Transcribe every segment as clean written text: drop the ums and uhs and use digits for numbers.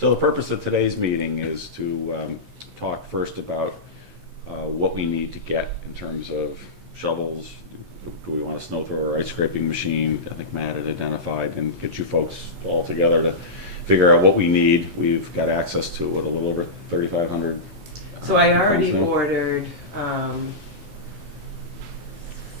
So the purpose of today's meeting is to talk first about what we need to get in terms of shovels. Do we want a snow thrower or ice scraping machine? I think Matt had identified, and get you folks all together to figure out what we need. We've got access to a little over 3,500. So I already ordered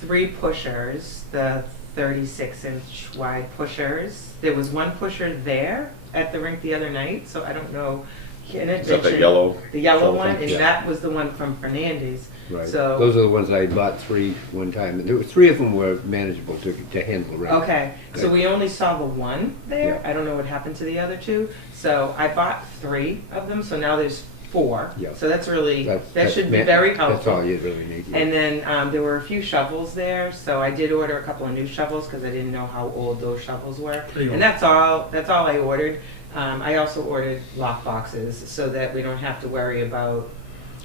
3 pushers, the 36-inch wide pushers. There was one pusher there at the rink the other night, so I don't know. In Is that the addition, yellow? the yellow one, and Yeah. that was the one from Fernandez. Right. So Those are the ones I bought 3 one time. And there were 3 of them were manageable to handle, right? okay, so we only saw the one there. Yeah. I don't know what happened to the other 2. So I bought 3 of them. So now there's 4. Yeah. So that's really that That's should be very helpful. That's all you really need. Yeah. And then there were a few shovels there, so I did order a couple of new shovels because I didn't know how old those shovels were. And that's all I ordered. I also ordered lock boxes so that we don't have to worry about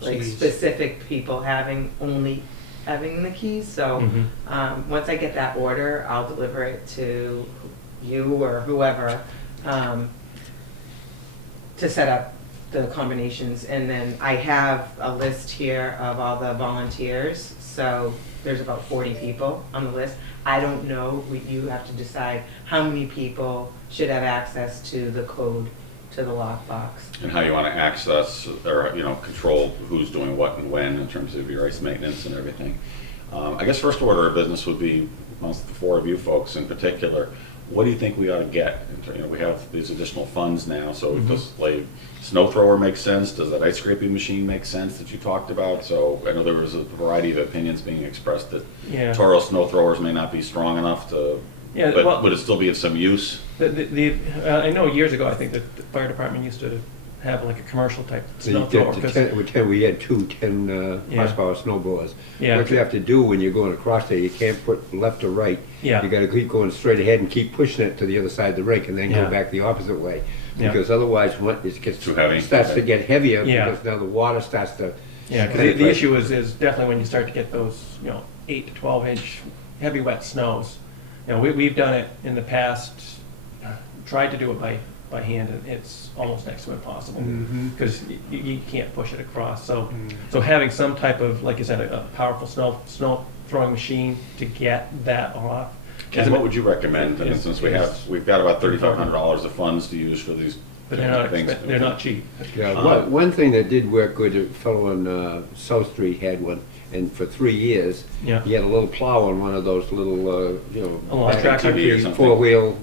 like specific people having the keys. So once I get that order, I'll deliver it to you or whoever to set up the combinations. And then I have a list here of all the volunteers. So there's about 40 people on the list. I don't know, you have to decide how many people should have access to the code to the lockbox. And how you want to access or, control who's doing what and when in terms of your ice maintenance and everything. I guess first order of business would be, amongst the 4 of you folks in particular, what do you think we ought to get? We have these additional funds now, so does like snow thrower make sense? Does that ice scraping machine make sense that you talked about? So I know there was a variety of opinions being expressed that Toro snow throwers may not be strong enough to, but would it still be of some use? I know years ago, I think that the fire department used to have like a commercial type snow thrower. We had 2 10 horsepower snow blowers. Yeah. What you have to do when you're going across there, you can't put left or right. Yeah. You got to keep going straight ahead and keep pushing it to the other side of the rink, and then go back the opposite way. Because otherwise, it gets too heavy. Starts to get heavier because now the water starts to. Yeah, because the issue is definitely when you start to get those 8 to 12 inch heavy wet snows. We've done it in the past. Tried to do it by hand, and it's almost next to impossible because you can't push it across. So having some type of, like you said, a powerful snow throwing machine to get that off. Ken, what would you recommend? And since we've got about $3,500 of funds to use for these, but they're not cheap. Yeah, one thing that did work good, a fellow on South Street had one, and for 3 years, he had a little plow on one of those little, ATV or something. 4-wheel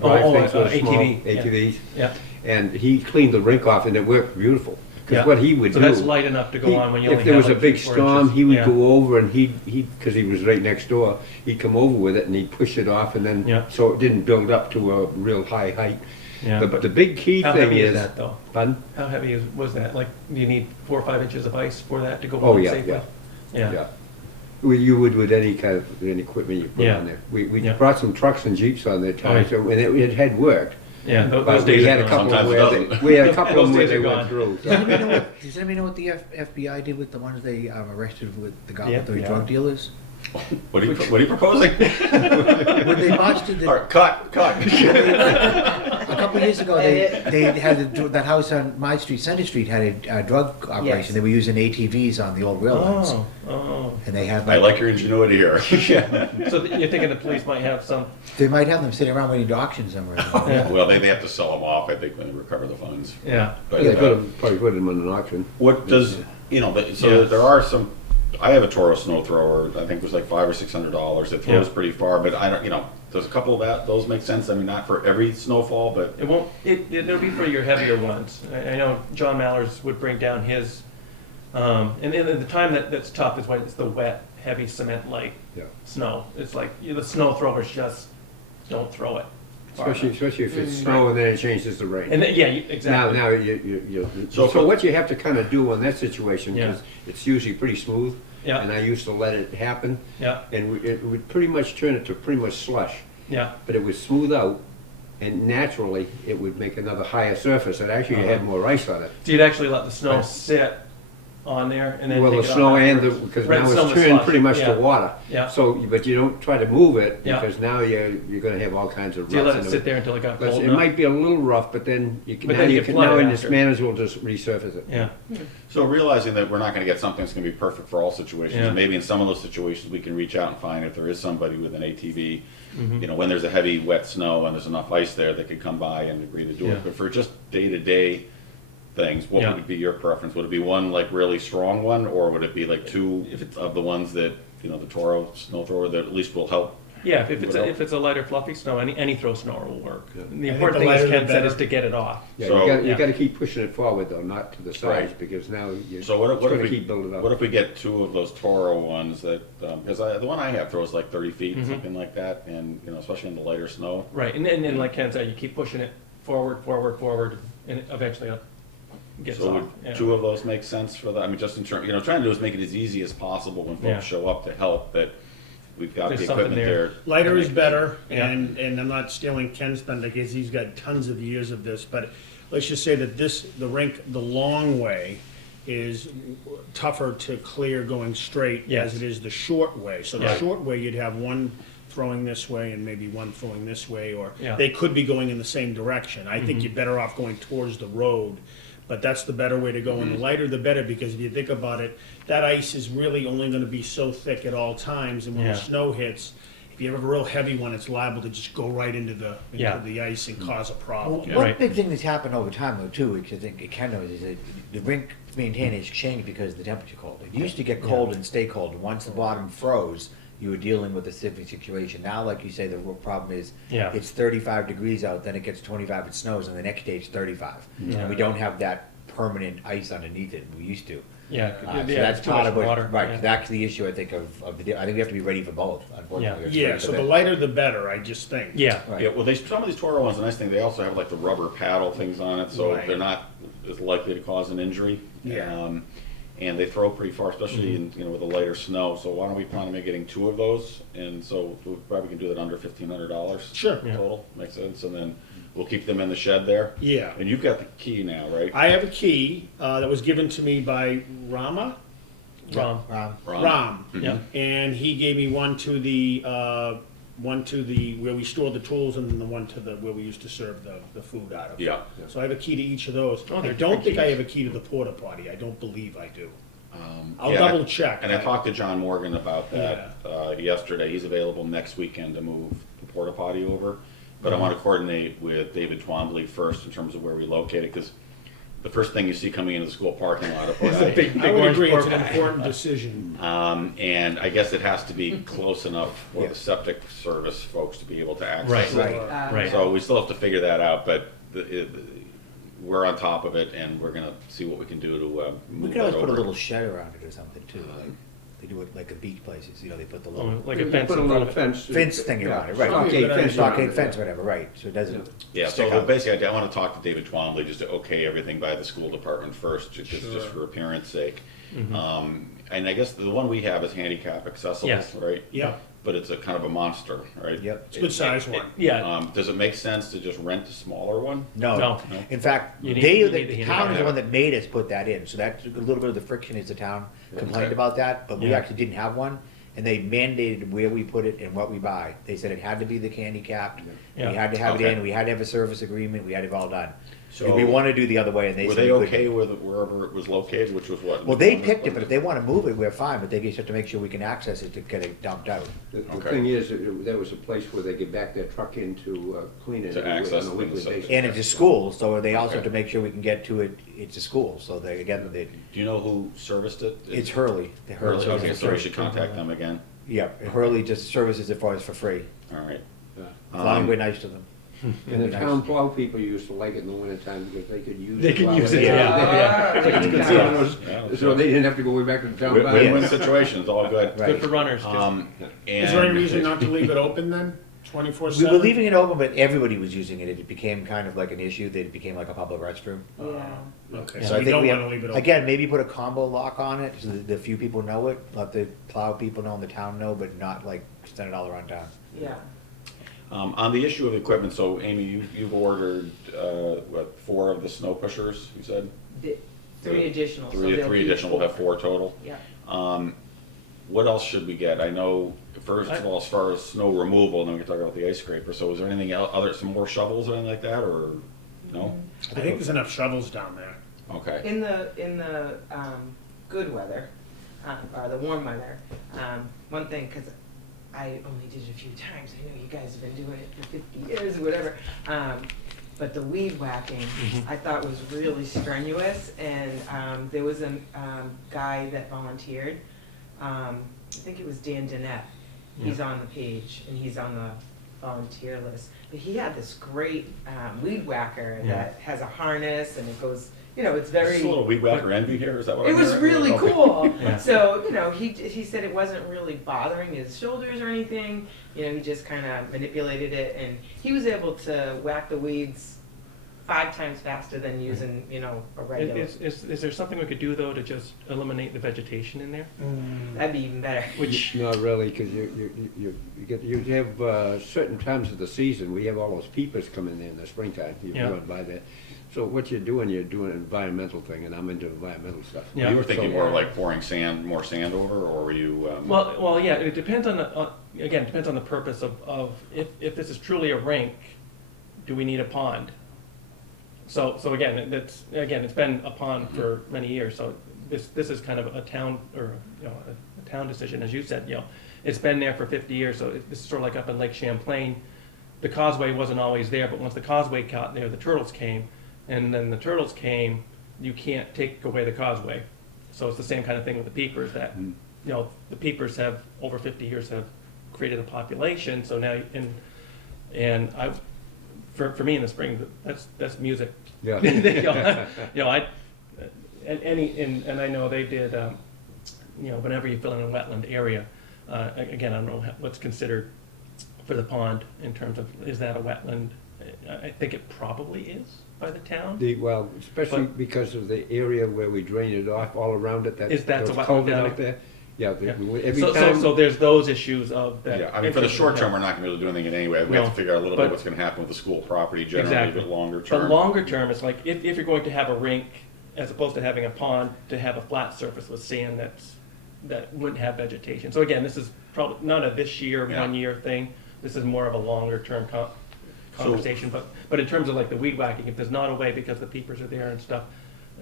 drive things, those small ATV, ATVs. Yeah. And he cleaned the rink off, and it worked beautiful. Because what he would do, that's light enough to go on when you only if there have was a like big 3-4 storm, inches. he would go over and because he was right next door, he'd come over with it and he'd push it off, and then so it didn't build up to a real high height. Yeah. But the big key How thing heavy is that though? Pardon? How heavy was that? Like, do you need 4 or 5 inches of ice for that to go Oh on yeah, safely? yeah. You would with any kind of equipment you put on there. We brought some trucks and jeeps on there time, so and it had worked. Yeah, those But days we are had a gone. couple Sometimes it doesn't. we had a couple of them where Those they days are went gone. through. Does anybody know what the FBI did with the ones they arrested with the Yeah. drug dealers? What are you proposing? When they marched it, All right, cut. a couple of years ago, they had that house on my street, Center Street, had a drug operation. Yes. They were using ATVs on the old railroads, Oh. and they had. I like your ingenuity here. So you're thinking the police might have some? They might have them sitting around waiting to auction somewhere. Well, they have to sell them off, I think, when they recover the funds. Yeah. But, They probably put them on an auction. what does, there are some, I have a Toro snow thrower, I think it was like $500 or $600. It throws pretty far, but I don't, does a couple of those make sense? I mean, not for every snowfall, but. It won't. It'll be for your heavier ones. I know John Mallers would bring down his, and then the time that's tough is when it's the wet, heavy cement-like snow. It's like the snow throwers just don't throw it. Especially if it's snow and then it changes to rain. And then, exactly. Now so what you have to kind of do on that situation, because it's usually pretty smooth, Yeah. and I used to let it happen, Yeah. and it would pretty much turn it to pretty much slush. Yeah. But it would smooth out, and naturally it would make another higher surface, and actually you had more ice on it. So you'd actually let the snow sit on there and then Well, take the it off snow and afterwards. because Right, now snow it's and turned slush. pretty much Yeah. to water. Yeah. So, but you don't try to move it Yeah. because now you're gonna have all kinds of So you let ruts it in sit there until it got Plus, cold it enough? might be a little rough, but then you can, But now then you you can can, flood now it in this after. manage will just resurface it. Yeah, So realizing that we're not gonna get something that's gonna be perfect for all situations, Yeah. maybe in some of those situations, we can reach out and find if there is somebody with an ATV, Mm-hmm. you know, when there's a heavy, wet snow and there's enough ice there, that could come by and agree to do Yeah. it. But for just day-to-day things, what Yeah. would be your preference? Would it be one like really strong one, or would it be like two If it's- of the ones that, you know, the Toro snow thrower that at least will help? yeah, if it's What if it's a lighter fluffy snow, any throw snower will work. Yeah. And the I important think thing, the as lighter Ken the said, is better. to get it off. Yeah, So- you gotta, Yeah. you gotta keep pushing it forward though, not to the sides, Right. because now you're, So what it's if gonna we, keep building up. what if we get two of those Toro ones that, because the one I have throws like 30 feet, Mhm. something like that, and, you know, especially in the lighter snow. Right, and then like Ken said, you keep pushing it forward, forward, forward, and it eventually gets So off. would Yeah. two of those make sense for that? I mean, just in terms, you know, trying to do is make it as easy as possible when Yeah. folks show up to help, that we've got the There's something equipment there. there. Lighter is better, Yeah. and I'm not stealing Ken's thunder because he's got tons of years of this, but let's just say that the rink, the long way is tougher to clear going straight Yes. as it is the short way. So the Yeah. short way, you'd have one throwing this way and maybe one throwing this way, or Yeah. they could be going in the same direction. I think you're better off going towards the road, but that's the better way to go. And the lighter, the better, because if you think about it, that ice is really only gonna be so thick at all times, and when Yeah. the snow hits, if you have a real heavy one, it's liable to just go right into Yeah. the ice and cause a Well, problem. Yeah. one Right. big thing that's happened over time though too, which I think Ken knows, is that the rink maintenance has changed because of the temperature cold. It used to get cold and stay cold, and once the bottom froze, you were dealing with a specific situation. Now, like you say, the real problem is Yeah. it's 35 degrees out, then it gets 25, it snows, and the next day it's 35. Yeah. And we don't have that permanent ice underneath it we used to. Yeah, So yeah, that's it's too part much of what, water. right, yeah. that's the issue I think of I think we have to be ready for both, unfortunately. we have to be Yeah, ready so for the that. lighter the better, I just think. Yeah, Right. Yeah, well, some of these Toro ones, the nice thing, they also have like the rubber paddle things on it, so Right. they're not as likely to cause an injury. Yeah. And they throw pretty far, especially Mm-hmm. in, you know, with the lighter snow, so why don't we plan on getting two of those? And so we probably can do that under $1,500. Sure. Yeah. Total, makes sense, and then we'll keep them in the shed there. Yeah. And you've got the key now, right? I have a key that was given to me by Rama, Ron. Ron? Ram, Yeah, and he gave me one to the where we stored the tools, and then the one to the where we used to serve the food out of. Yeah. So I have a key to each of those. Oh, I they're don't think I keys. have a key to the porta potty. I don't believe I do. I'll Yeah, double check. And I talked to John Morgan about that yesterday. He's available next weekend to move the porta potty over. But I want to coordinate with David Twombly first in terms of where we locate it, because the first thing you see coming into the school parking lot, of course, It's a big, I big would orange agree, it's porta an potty. important decision. and I guess it has to be close enough for Yeah. the septic service folks to be able to access Right. it. Right. Right. So we still have to figure that out, but we're on top of it, and we're gonna see what we can do to We move could always that put a over. little shed around it or something too, like, they do it like at beach places, you know, they put the little Like a fence Put a in front little of it. fence. fence thing around it, right, Probably a stockade good fence, idea. stockade fence, whatever, right, so it doesn't Yeah, stick so out. basically, I want to talk to David Twombly just to okay everything by the school department first, just for appearance sake. And I guess the one we have is handicap accessible, Yes. right? Yeah. But it's a kind of a monster, right? Yep. It's a good size one. Yeah, Does it make sense to just rent a smaller one? No, No. in fact, You need- they, you the need the town is handicap. the one that made us put that in, so that's a little bit of the friction is the town complained Okay. about that, but we Yeah. actually didn't have one. And they mandated where we put it and what we buy. They said it had to be the handicapped, we Yeah. had to have it Okay. in, we had to have a service agreement, we had to have it all done. So- And we wanna do the other way, and they Were said they we couldn't. okay with wherever it was located, which was what? Well, they picked it, but if they wanna move it, we're fine, but they just have to make sure we can access it to get it dumped out. The Okay. thing is, there was a place where they could back their truck in to clean it. To access on a it in the weekly septic. basis. And it's a school, so they also have Okay. to make sure we can get to it, it's a school, so they, again, they, Do you know who serviced it? it's Hurley. The Hurley, Hurley okay, is so we free. should contact them again, Yeah, Hurley just services it for us for free, all right. as long as we're nice to them. And the town plow people used to like it in the wintertime because they could use. they the can plow use it, in. yeah. It's like it's a good So stuff. so they didn't have to go way back to the town. barn. Win-win situations, all good. Right. Good for runners, too. Is there any And- reason not to leave it open then, 24/7? We were leaving it open, but everybody was using it, it became kind of like an issue, that it became like a public restroom. Yeah. Okay, So so I we think don't we wanna have, leave it open. again, maybe put a combo lock on it, so that the few people know it, let the plow people know and the town know, but not like extend it all around town. Yeah. On the issue of equipment, so Amy, you've ordered, what, 4 of the snow pushers, you said? The- 3 additional. So Three there'll be additional, we'll have 4. 4 total. Yeah. What else should we get? I know, first of all, as far as snow removal, and then we can talk about the ice scraper, so is there anything else, some more shovels or anything like that, or no? I think there's enough shovels down there. Okay. In the good weather, or the warm weather, one thing, because I only did it a few times, I know you guys have been doing it for 50 years or whatever, but the weed whacking, I thought was really strenuous, and there was a guy that volunteered, I think it was Dan Dennett, he's on the page, and he's on the volunteer list, but he had this great weed whacker that has a harness, and it goes, you know, it's very... Is this a little weed whacker envy here, is that what It I'm was hearing? really Okay. cool. Yeah. So, you know, he said it wasn't really bothering his shoulders or anything. You know, he just kind of manipulated it, and he was able to whack the weeds 5 times faster than using, you know, a regular. Is there something we could do, though, to just eliminate the vegetation in there? That'd be even better. Which, Not really, because you have certain times of the season, we have all those peepers coming in the springtime, you Yeah. run by there. So what you're doing an environmental thing, and I'm into environmental stuff. Yeah. You were thinking So- more like pouring more sand over, or were you? well, yeah, it depends on again, it depends on the purpose of if this is truly a rink, do we need a pond? So again, it's been a pond for many years, so this is kind of a town, or, you know, a town decision, as you said, you know. It's been there for 50 years, so this is sort of like up in Lake Champlain. The causeway wasn't always there, but once the causeway got there, the turtles came, and then the turtles came, you can't take away the causeway. So it's the same kind of thing with the peepers, that, you know, the peepers have, over 50 years, have created a population, so now, and I, for me in the spring, that's music. Yeah. You know, and I know they did, you know, whenever you fill in a wetland area, again, I don't know what's considered for the pond in terms of, is that a wetland? I think it probably is by the town. Well, especially But- because of the area where we drain it off all around it, Is that those a wetland culvert down out there. Yeah, Yeah. every So time, there's those issues of that. Yeah, I mean, for the short term, we're not gonna be able to do anything anyway. We have No, to figure out a little but- bit what's gonna happen with the school property generally, Exactly. but longer But term. longer term, it's like, if you're going to have a rink, as opposed to having a pond, to have a flat surface with sand that wouldn't have vegetation. So again, this is probably not a this year, Yeah. 1 year thing. This is more of a longer term conversation. But in terms of like the weed whacking, if there's not a way because the peepers are there and stuff,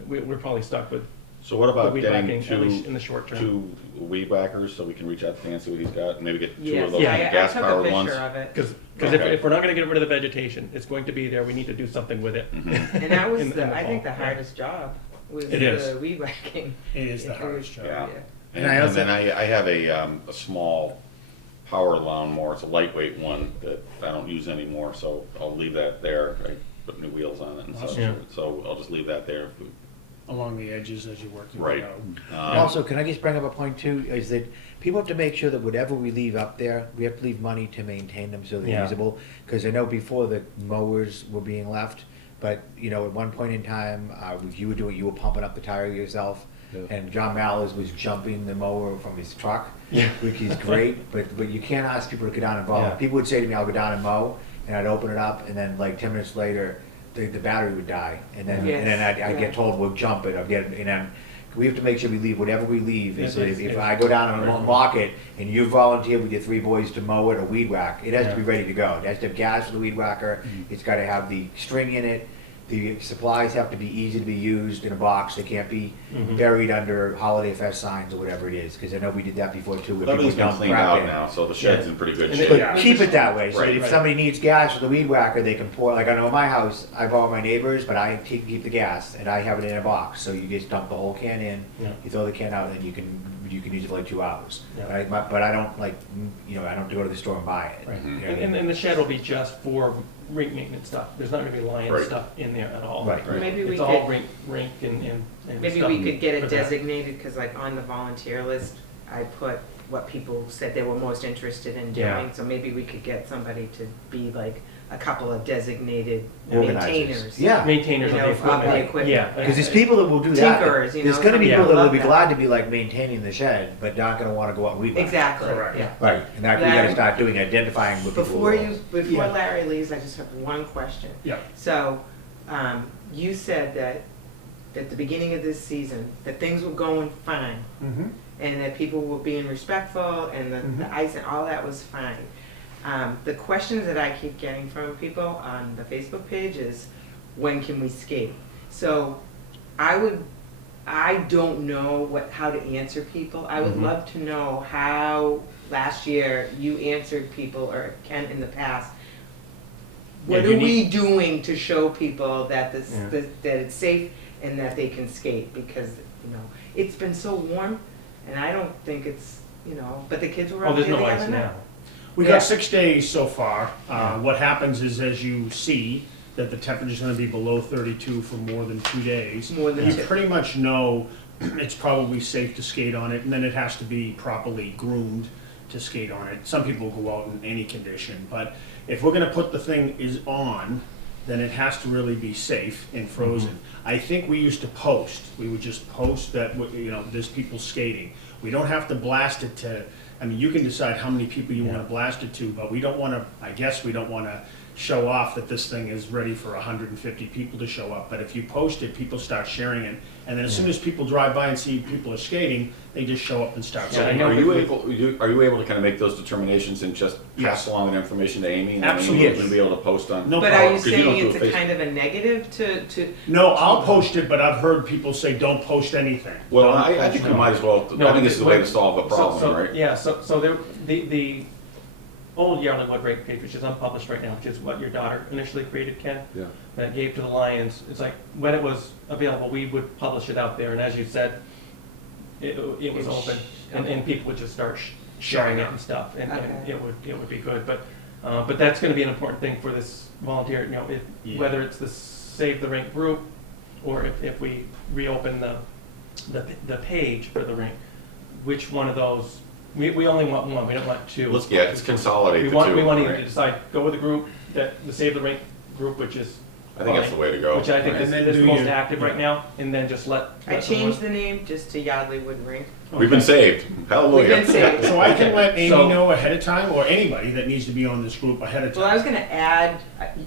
we're probably stuck with So what the about weed getting whacking, at least in the short term. 2 weed whackers, so we can reach out to Dan, see what he's got, and maybe get 2 Yes, of those Yeah. I gas took a powered ones? picture of it. Because Okay. if we're not going to get rid of the vegetation, it's going to be there. We need to do something with it. Mhm. And that was, in the I think, the fall, yeah. hardest job, was It is. the weed whacking. It is the hardest job. Yeah. And I also- then I have a small power lawnmower, it's a lightweight one that I don't use anymore, so I'll leave that there. I put new wheels on it and such, Yeah. so I'll just leave that there. Along the edges as you work your Right. way out. And also, can I just bring up a point too, is that people have to make sure that whatever we leave up there, we have to leave money to maintain them so they're Yeah. usable. Because I know before the mowers were being left, but, you know, at one point in time, you were pumping up the tire yourself. Yeah. And John Mallers was jumping the mower from his truck, Yeah. which is great, but you can't ask people to go down and mow. Yeah. People would say to me, I'll go down and mow, and I'd open it up, and then like 10 minutes later, the battery would die. And then, Yes, I'd yeah. get told, we'll jump it, and then we have to make sure we leave whatever we leave. Yes, So yes, if yes. I go down and unlock it, and you volunteer with your 3 boys to mow it or weed whack, it has to be Yeah. ready to go. It has to have gas for the weed whacker, it's gotta have the string in it, the supplies have to be easy to be used in a box, they can't be Mhm. buried under Holiday Fest signs or whatever it is, because I know we did that before too. where Everything's people been dump cleaned crap out in. now, so the shed's in pretty good And shape. But Yeah. keep it that way, so Right, that if right. somebody needs gas for the weed whacker, they can pour, like I know in my house, I borrow my neighbors, but I keep the gas, and I have it in a box, so you just dump the whole can in, Yeah. you throw the can out, and you can use it for like 2 hours. Yeah. But I don't like, you know, I don't go to the store and buy it. Right. You know what I mean? And the shed will be just for rink maintenance stuff. There's not going to be lion Right. stuff in there at all. Right. Right. Maybe we It's all could, rink and maybe stuff we could get for it that. designated, because like on the volunteer list, I put what people said they were most interested in Yeah. doing, so maybe we could get somebody to be like a couple of designated Organizers. maintainers. Yeah. Maintainers You of the know, of the equipment. equipment. Yeah. Because there's people that will do that. Tinkerers, you There's know, gonna be some people people that will love be that. glad to be like maintaining the shed, but not gonna wanna go out and weed whack. Exactly, Correct. yeah. Right, and that we Larry- gotta start doing, identifying what people Before will. Yeah. Larry leaves, I just have one question. Yeah. So, you said that at the beginning of this season, that things were going fine, Mhm. and that people were being respectful, and the ice and all that was fine. The questions that I keep getting from people on the Facebook page is, when can we skate? So I don't know how to answer people. I would love to know how last year you answered people, or Ken in the past. What Yeah, are you we doing to show people that that it's safe and that they can skate? Because, it's been so warm, and I don't think it's, but the kids were Oh, out there's there no the ice other night. now. We Yeah. got 6 days so far. What happens is, as you see, that the temperature's gonna be below 32 for more than 2 days. More than You two. pretty much know it's probably safe to skate on it, and then it has to be properly groomed to skate on it. Some people go out in any condition, but if we're gonna put the thing is on, then it has to really be safe and frozen. I think we used to post. We would just post that, there's people skating. We don't have to blast it to, you can decide how many people you wanna blast it to, but we don't wanna, I guess we don't wanna show off that this thing is ready for 150 people to show up. But if you post it, people start sharing it. And then as soon as people drive by and see people are skating, they just show up and start Yeah, I skating. know. Are you able to kind of make those determinations and just pass along that information to Amy? And then Absolutely. Amy will be able to post on? No But problem. are you 'Cause you don't saying do it's a a Facebook. kind of a negative to? No, I'll post it, but I've heard people say, don't post anything. Well, Don't I post think we anything. might as well, No, I think it's the way to solve a so- problem, right? Yeah, so the old Yardley Wood Rink page, which is unpublished right now, which is what your daughter initially created, Ken, Yeah. that gave to the Lions, it's like, when it was available, we would publish it out there, and as you said, it was open, and people would just start sharing it and stuff, and Okay. it would be good, but that's gonna be an important thing for this volunteer, Yeah. whether it's the Save the Rink group, or if we reopen the page for the rink, which one of those, we only want one, we don't want two. It's consolidate We the want, two. we want either right? to decide, go with the group, the Save the Rink group, which is. I think that's the way to go. Which I think right? is And then the do most your- active right now, and then just let. I let changed someone- the name just to Yardley Wood Rink. We've been saved. Hallelujah. We've been saved. So I can let Amy So- know ahead of time, or anybody that needs to be on this group ahead of Well, I time. was gonna add,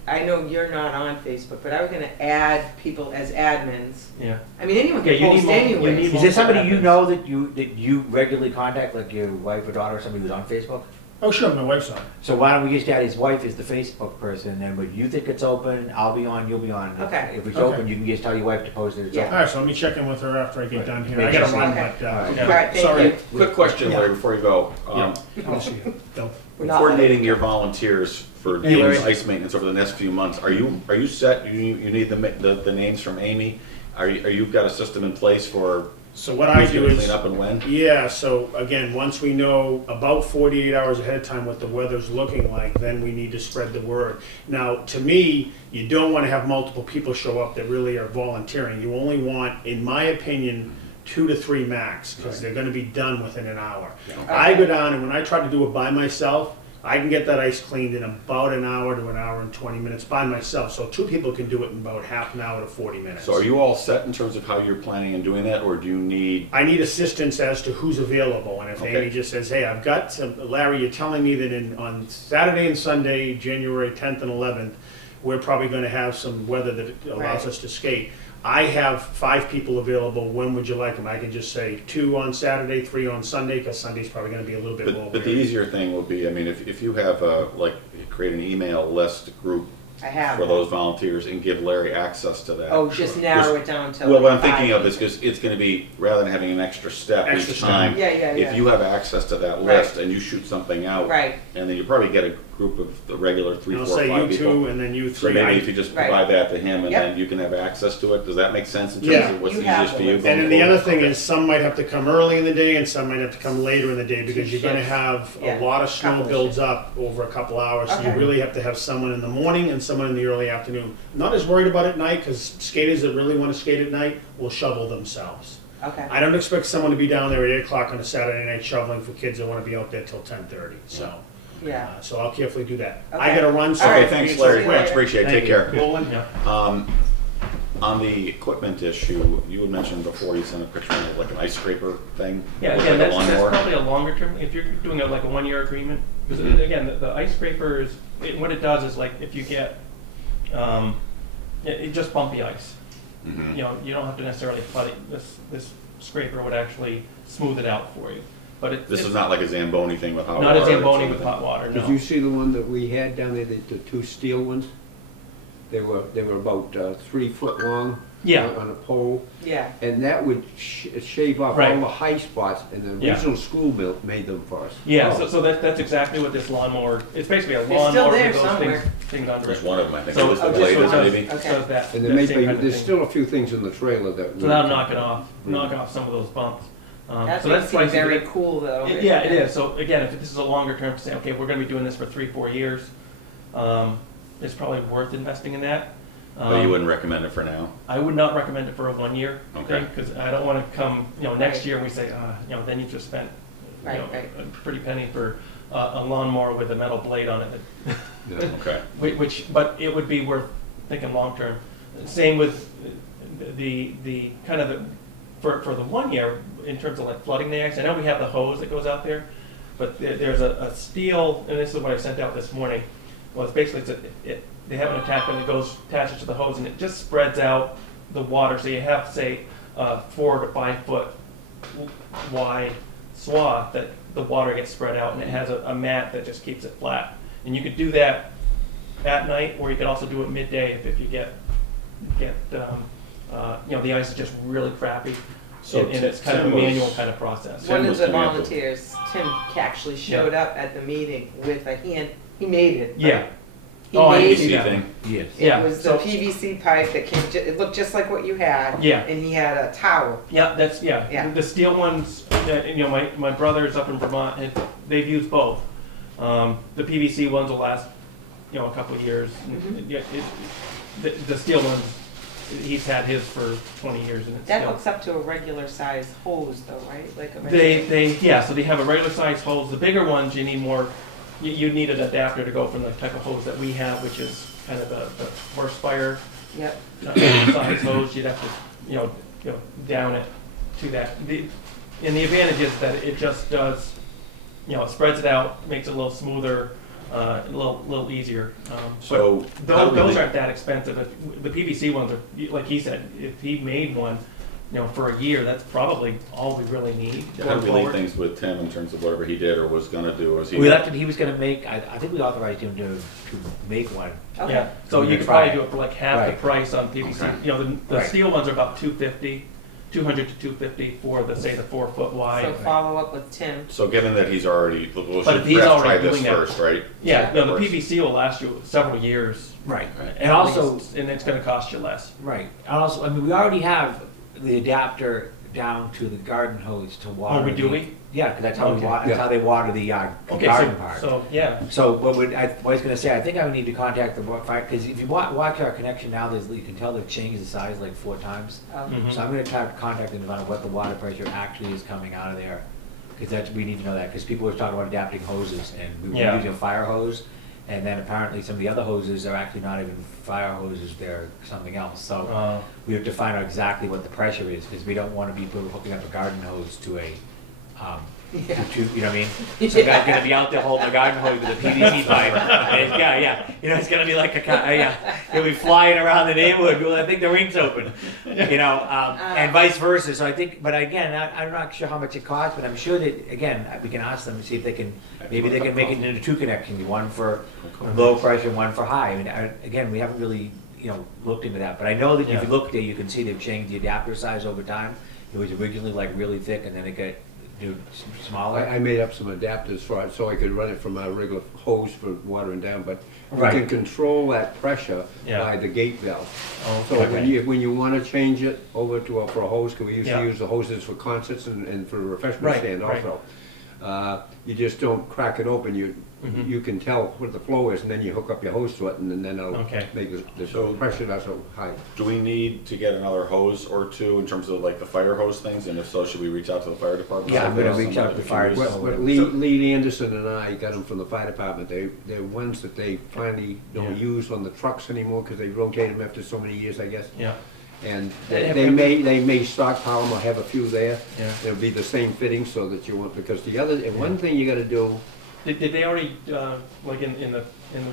I know you're not on Facebook, but I was gonna add people as admins. Yeah. I mean, anyone Okay, can you need post more- you anyway. need Is there somebody you know that you regularly contact, like your wife or daughter, or somebody who's on Facebook? Oh, sure, my wife's on. So why don't we just add his wife as the Facebook person, and when you think it's open, I'll be on, you'll be on. Okay. If it's Okay. open, you can just tell your wife to post it, it's Yeah. open. All right, so let me check in with her after I get done here. I Make gotta sure- run, Okay. but, All right. Yeah. All right, thank sorry. you. Quick question, Larry, before you go. I'll see you. Bill. Coordinating your volunteers for Hey, doing Larry. ice maintenance over the next few months, are you set? You need the names from Amy? Are you got a system in place for So what I who's do gonna is. clean up and when? Yeah, so again, once we know about 48 hours ahead of time what the weather's looking like, then we need to spread the word. Now, to me, you don't want to have multiple people show up that really are volunteering. You only want, in my opinion, 2 to 3 max, because they're gonna be done within an hour. I go down, and when I try to do it by myself, I can get that ice cleaned in about an hour to an hour and 20 minutes by myself. So 2 people can do it in about half an hour to 40 minutes. So are you all set in terms of how you're planning and doing that, or do you need? I need assistance as to who's available, and if Okay. Amy just says, hey, I've got some, Larry, you're telling me that on Saturday and Sunday, January 10th and 11th, we're probably gonna have some weather that allows Right. us to skate. I have 5 people available, when would you like them? I can just say 2 on Saturday, 3 on Sunday, because Sunday's probably gonna be a little bit more But the weird. easier thing would be, I mean, if you have create an email list group I have. for those volunteers and give Larry access to that. Oh, just narrow it down to. Well, what I'm like thinking 5 of is, because it's gonna be, rather than having an extra step Extra each step. time. Yeah, yeah, yeah. If you have access to that Right. list and you shoot something out. Right. And then you probably get a group of the regular 3, And 4, I'll 5 say you people. 2, and then you So 3. maybe if you just Right. provide that to him and Yep. then you can have access to it, does that make sense in Yeah. terms of what's You have easiest for the you? list. And then the going other forward? thing is, some might have to come early in the day, and some might have to come later in the day, because you're gonna shifts. have Yeah, a lot of snow couple of builds up over a couple hours, so you Okay. really have to have someone in the morning and someone in the early afternoon. Not as worried about at night, because skaters that really wanna skate at night will shovel themselves. Okay. I don't expect someone to be down there at 8 o'clock on a Saturday night shoveling for kids that wanna be out there till 10:30, so. Yeah. So I'll carefully do that. Okay. I gotta run, so. All right. Okay, thanks See Larry, you much later. appreciate it, Thank take you. care. Roland? Yeah. On the equipment issue, you had mentioned before, you sent a picture of like an ice scraper thing. Yeah, with again, like a that's lawnmower. probably a longer term, if you're doing like a 1-year agreement, because again, the ice scraper what it does is like, if you get, it just bumpy ice. Mhm. you don't have to necessarily flood it. This scraper would actually smooth it out for you. But This it's is not like a Zamboni thing with hot not water. a or Zamboni with something. hot water, Did no. you see the one that we had down there, the two steel ones? They were about 3 foot long. Yeah. On a pole, Yeah, and that would shave off Right. all the high spots, and the Yeah. original school made them for us. Yeah, Oh. so that's exactly what this lawnmower, it's basically a It's still lawnmower there with those somewhere. things under There's it. one of them, I think, So it was the oh, just blade, one. maybe. Okay. So that, And that there may same be, kind of there's thing. still a few things in the trailer that. we Without can- knock off some of those bumps. that So makes that's it very pricey. cool though. Yeah, it is. So again, if this is a longer term, to say, okay, we're gonna be doing this for 3-4 years, it's probably worth investing in that. But you wouldn't recommend it for now? I would not recommend it for a 1 year Okay. thing, because I don't wanna come, next year and we say, then you just spent, Right, right. a pretty penny for a lawnmower with a metal blade on it. Yeah. Okay. But it would be worth thinking long-term. Same with the kind of for the 1 year, in terms of like flooding the ice. I know we have the hose that goes out there, but there's a steel, and this is what I sent out this morning. Well, it's basically, they have an attachment that goes, attaches to the hose, and it just spreads out the water. So you have, say, 4 to 5 foot wide swath that the water gets spread out, and it has a mat that just keeps it flat. And you could do that at night, or you could also do it midday if you get the ice is just really crappy. So And it's kind of a Tim was- manual kind of process. One of was the coming up with- volunteers, Tim, actually showed up at the meeting with a hand, he made it. Yeah. He Oh, I made see PVC that. thing? Yes. Yeah, It was the so- PVC pipe that came, it looked just like what you had. Yeah. And he had a towel. Yeah, that's, yeah. Yeah. The steel ones, my brother's up in Vermont, and they've used both. The PVC ones will last, a couple of years. Mhm. Yeah, the steel ones, he's had his for 20 years, and it's That still. hooks up to a regular size hose though, right? Like a regular. So they have a regular size hose. The bigger ones, you need more, you need an adapter to go from the type of hose that we have, which is kind of the horse fire Yep. size hose. You'd have to, down it to that. And the advantage is that it just does, it spreads it out, makes it a little smoother, a little easier. So, But how do we those leave- aren't that expensive. The PVC ones are, like he said, if he made one, for a year, that's probably all we really need How going do we leave forward. things with Tim in terms of whatever he did or was gonna do? Was he? We left it, he was gonna make, I think we authorized him to make one. Okay. Yeah, so We're you gonna could try probably it. do it for like half the Right. price on PVC. Okay. The Right. steel ones are about 200 to 250 for the, say, the 4 foot So wide. follow up with Tim. So given that he's already, we But should if he's perhaps try already this doing that- first, right? Yeah, no, the First. PVC will last you several years. Right. Right. And also, And it's gonna cost you less. right, and also, I mean, we already have the adapter down to the garden hose to water. Oh, we do the- we? Yeah, because that's how we Okay. water, that's how they water the Okay, garden part. so, yeah. So, I was gonna say, I think I would need to contact the fire, because if you watch our connection now, you can tell they've changed the size like 4 times. Mhm. So I'm gonna try to contact them about what the water pressure actually is coming out of there. Because we need to know that, because people were talking about adapting hoses, and we were Yeah. using a fire hose, and then apparently some of the other hoses are actually not even fire hoses, they're something else. So we have to find out exactly what the pressure is, because we don't wanna be hooking up a garden hose to a, Yeah. you know what I mean? Some guy's gonna be out there holding a garden hose with a PVC pipe, and it's gonna be like he'll be flying around the neighborhood, going, I think the rink's open, and vice versa. So I think, but again, I'm not sure how much it costs, but I'm sure that, again, we can ask them and see if they can, maybe they can make it into 2 connections, one for low pressure and one for high. I mean, again, we haven't really, looked into that, but I know that if you Yeah. look there, you can see they've changed the adapter size over time. It was originally like really thick, and then it got smaller. I made up some adapters for it so I could run it from my regular hose for watering down, but you Right. can control that pressure Yeah. by the gate valve. Oh, So okay. when you wanna change it over to for a hose, 'cause we used Yeah. to use the hoses for concerts and for refreshment Right, stand right. also. You just don't crack it open, Mhm. you can tell what the flow is, and then you hook up your hose to it, and then it'll Okay. make the So- pressure not so high. Do we need to get another hose or two in terms of like the fire hose things? And if so, should we reach out to the fire department? Yeah, I'm See if gonna there's reach out somebody to we fire can use? department. What Lee Anderson and I got them from the fire department, they're ones that they finally don't Yeah. use on the trucks anymore, because they rotate them after so many years, I guess. Yeah, And They have- they may stockpile them or have a few there. yeah. It'll be the same fitting so that you want, because the other, and one thing you gotta do, Did they already, like in the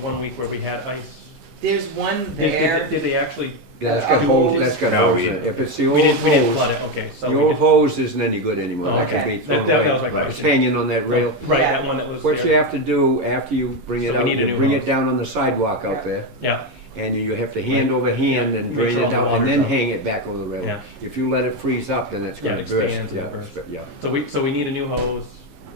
1 week where we had ice? There's one Did there. they actually Yeah, that's got holes, that's got No, holes we in it. didn't. If it's the We old didn't flood hose, it, okay, so the we old just, hose isn't any good anymore. Oh, That can okay. be thrown that away. was my Right. It's question. hanging on that rail. Right, Yeah. that one that was What you there. have to do after you bring So it we out, need a you new bring hose. it down on the sidewalk Yeah. out there, Yeah, and you have to hand over hand and Make drain sure all it the down, and water's then out. hang it back over the rail. Yeah. If you let it freeze up, then it's Yeah, gonna it burst. expands and Yeah, bursts. yeah, so we need a new hose.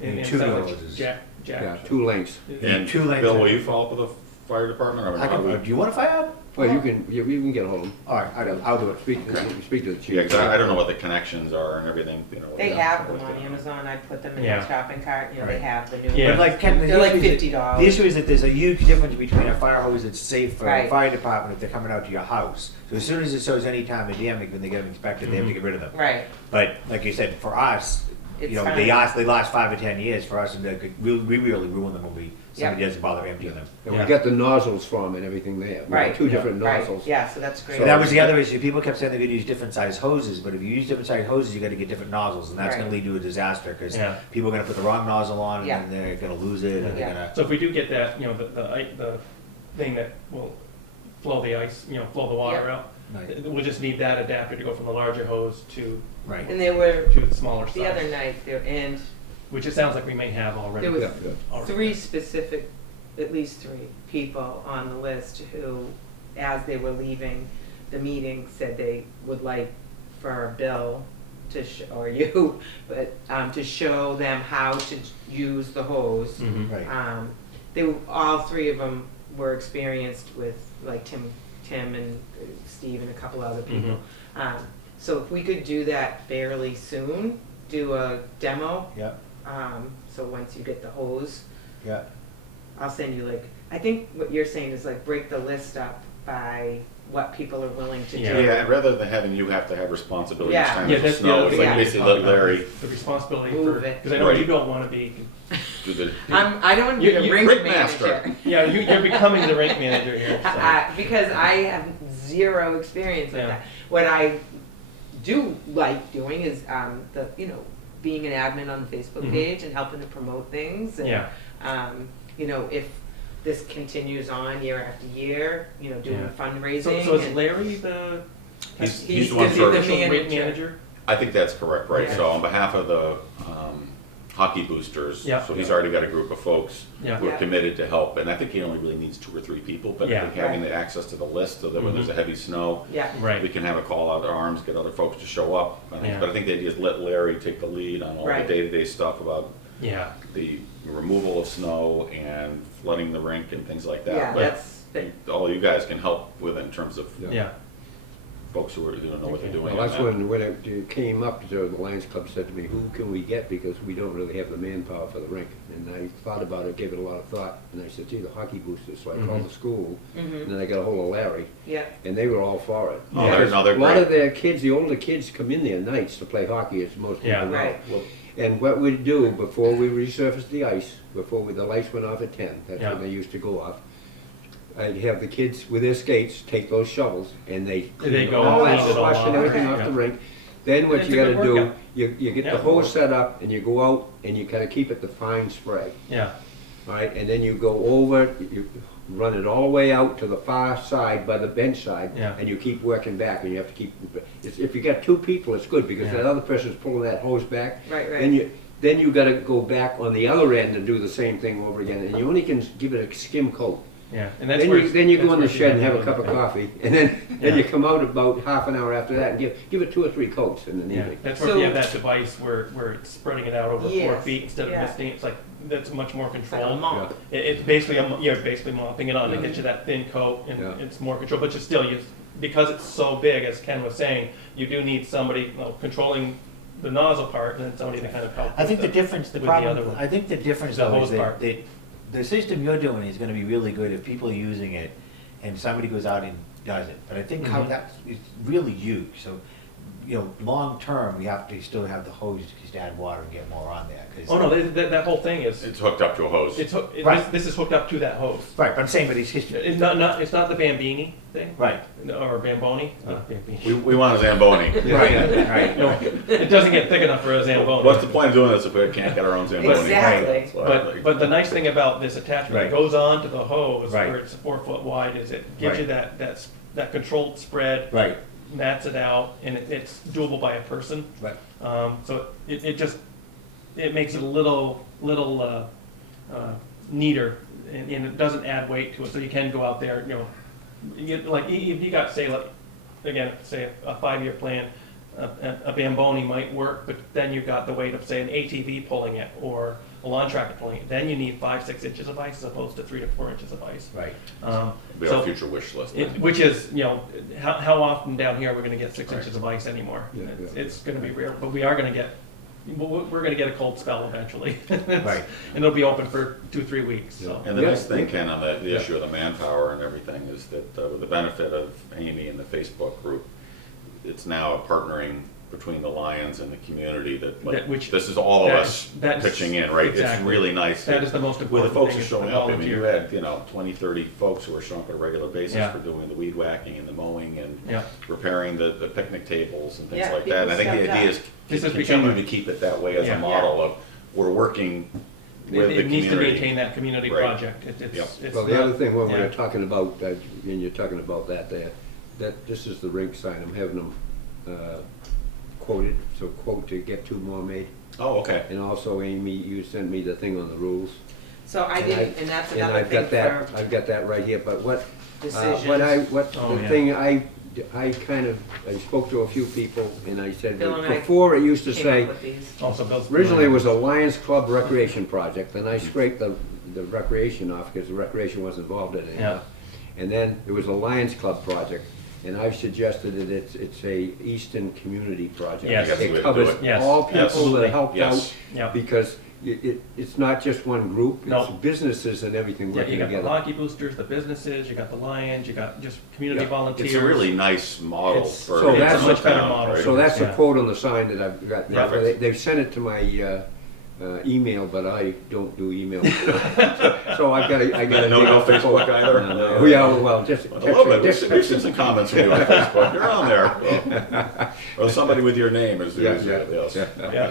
Need And two sounds like hoses. Jack. yeah, 2 lengths. And Two lengths Bill, of- will you follow up with the fire department? Or I how do we- can, do you want to fire up? Well, you can get a hold of them. All right, I'll do it. Speak to the chief. Yeah, because I don't know what the connections are and everything, you know. They yeah. have them on Amazon, I put them in Yeah. the shopping cart, you know, they Right. have the new Yeah. But ones. like Ken, They're like the $50. issue is that there's a huge difference between a fire hose that's safe for a Right. fire department if they're coming out to your house. So as soon as it shows any time of damage when they get them inspected, they have to get rid of them. Right, But like you said, for us, It's you know, fine. they last 5 or 10 years. For us, we really ruin them when somebody doesn't bother emptying them. And we Yeah. got the nozzles from and everything there. We got Right. 2 different right, nozzles. yeah, so that's great. So that was the other issue. People kept saying they're going to use different size hoses, but if you use different size hoses, you got to get different nozzles, and that's Right. going to lead to a disaster because Yeah. people are going to put the wrong nozzle on, Yeah. and then they're going to lose it, and they're Yeah. going to. So if we do get that, you know, the thing that will flow the ice, you know, flow the water Yeah. out, Right. we'll just need that adapter to go from the larger hose Right. And they were, to the smaller the other size, night, there, and which it sounds like we may have already. there was Yeah, yeah. already. 3 specific, at least 3 people on the list who, as they were leaving the meeting, said they would like for Bill to, or you, but, to show them how to use the hose. Mhm. Right. All 3 of them were experienced with, like Tim and Steve and a couple other people. So if we could do that fairly soon, do a demo. Yeah. So once you get the hose, Yeah. I'll send you like, I think what you're saying is like break the list up by what people are willing to do. Yeah. Yeah, and rather than having you have to have responsibility each Yeah. time Yeah, there's that's the other snow, it's thing. like Yeah. basically let Larry The responsibility Move for, it. because I know Right. you don't want to be, do the. I don't want to be You- the you- rink Rink manager. master. yeah, you're becoming the rink manager here, so. Because I have 0 experience with Yeah. that. What I do like doing is, being an admin on the Facebook Mhm. page and helping to promote things. And, Yeah. if this continues on year after year, doing Yeah. fundraising. So is and- Larry the? He's the one is for- the official rink manager. manager? I think that's correct, right? Yeah. So on behalf of the hockey boosters, Yeah. so he's already got a group of folks Yeah. who are Yeah. committed to help, and I think he only really needs 2 or 3 people, but I Yeah. think having the access to the list so that when Mhm. there's a heavy snow, Yeah. Right. we can have a call out to arms, get other folks to show up. Yeah. But I think the idea is let Larry take the lead on all the Right. day-to-day stuff about Yeah. the removal of snow and flooding the rink and things like that. Yeah, But that's, all you guys can help with it in terms of Yeah. Yeah. folks who don't know what they're doing. Well, on that's that. when it came up, the Lions Club said to me, who can we get, because we don't really have the manpower for the rink. And I thought about it, gave it a lot of thought, and I said, gee, the hockey boosters, so I called the school, and then I got a hold of Larry, yeah, and they were all for it. Oh, they're- no, they're A lot great. of their kids, the older kids come in there nights to play hockey, as most Yeah. people know. Right. And what we'd do before we resurfaced the ice, the lights went off at 10, that's Yeah. when they used to go off. I'd have the kids with their skates take those shovels and they They go all and that clean it all slush and off. everything Okay. off the Yeah. rink. Then what It's you a good gotta do, workout. you get Yeah. the hose set up and you go out and you gotta keep it the fine spray, Yeah. right? And then you go over, you run it all the way out to the far side by the bench side, Yeah. and you keep working back, and you have to keep, if you got 2 people, it's good, because Yeah. that other person's pulling that hose back. right, Then right. then you gotta go back on the other end and do the same thing over again, and you only can give it a skim coat. Yeah. And that's Then where you, it's- then you that's go in where the it's shed and even have a cup of better. coffee, and then Yeah. you come out about half an hour after that and give it 2 or 3 coats in the Yeah, evening. that's where So- you have that device where it's spreading it out over 4 Yes, feet instead of yeah. misting. It's like, that's much more It's like a control. mop. It's basically, you're basically mopping it on to Yeah. get you that thin coat and Yeah. it's more control, but you still, because it's so big, as Ken was saying, you do need somebody, controlling the nozzle part and then somebody to kind of help. I think the with difference, the with the other problem, one. I think the difference The though hose is part. that the system you're doing is gonna be really good if people are using it and somebody goes out and does it. But I think how Mhm. that's, it's really huge, so, long term, we have to still have the hose to just add water and get more on there, 'cause- Oh, no, that whole thing is, It's hooked up to a hose. Right. this is hooked up to that hose. Right, but I'm saying, but it's just, It's not the Bambini thing? right, Or Bamboni? Not Bambini. We want a Zamboni. right. No, it doesn't get thick enough for a Zamboni. What's the point of doing this if we can't get our own Zamboni? Exactly. That's why I like- But the nice thing about this attachment Right. that goes on to the hose, Right. where it's 4 foot wide, is it gives you Right. that that controlled spread, Right, mats it out, and it's doable by a person. right. So it makes it a little neater, and it doesn't add weight to it, so you can go out there, like, if you got, say, like, again, say a 5-year plan, a Bamboni might work, but then you've got the weight of, say, an ATV pulling it, or a lawn tractor pulling it, then you need 5-6 inches of ice as opposed to 3 to 4 inches of ice. Right. Be our future wish list. Which is, how often down here are we gonna get 6 Right. inches of ice anymore? Yeah, It's gonna be rare, but we're gonna get a cold spell eventually. Right. And it'll be open for 2-3 weeks, so. And the Yeah. nice thing, Ken, on the Yeah. issue of the manpower and everything is that with the benefit of Amy and the Facebook group, it's now a partnering between the Lions and the community this is all of us That's- pitching in, right? It's exactly. really nice. That is the most Where the important folks thing are is the showing up, I mean, you volunteer. had, 20, 30 folks who are showing up on a regular basis Yeah. for doing the weed whacking and the mowing and Yeah. repairing the picnic tables and things Yeah, like that. And I think the people idea is This has continue become to keep it that way as Yeah. a model of, we're working with the It needs to community. maintain that community Right. project. It's Well, the not- other thing, when yeah. we're talking about, and you're talking about that there, that this is the Rink sign, I'm having them quoted, so quote to get 2 more made. Oh, okay. And also, Amy, you sent me the thing on the rules. So I didn't, and that's And another I've thing got that, for I've got that right here, but what decisions. Oh, the yeah. thing I spoke to a few people, and I said, Bill and I before it used to Came say, up with these. Also, Bill's. originally it was a Lions Club recreation project, then I scraped the recreation off, because the recreation wasn't involved in it Yeah. anymore. And then it was a Lions Club project, and I've suggested that it's a Eastern Community project. Yes. That's the way to It do covers it. Yes. all people Absolutely. that helped out, Yes. Yeah. because it's not just one group, it's No. businesses and everything Yeah, working you got the together. hockey boosters, the businesses, you got the Lions, you got just community Yeah. volunteers. It's a really nice model It's- for. so the that's a much better town, model. right? So that's the Yeah. quote on the sign that I've got. Now, Perfect. they've sent it to my email, but I don't do email. So I gotta No dig up the Facebook quote. either? No. Yeah, well, just A text little me, bit, just we've seen some comments from you on Facebook, you're on there. Or somebody with your name is, Yeah, yes. yeah. Yeah.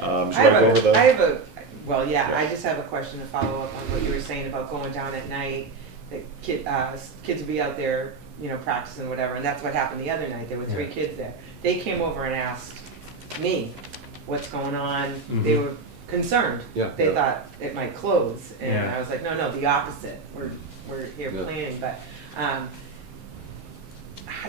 Should I go over the? I have a, well, yeah, I just have a question to follow up on what you were saying about going down at night. The kids would be out there, practicing whatever, and that's what happened the other night. There were 3 kids there. They came over and asked me what's going on. They Mhm. were concerned. Yeah, They yeah. thought it might close, and Yeah. I was like, no, the opposite. We're here Yeah. planning, but,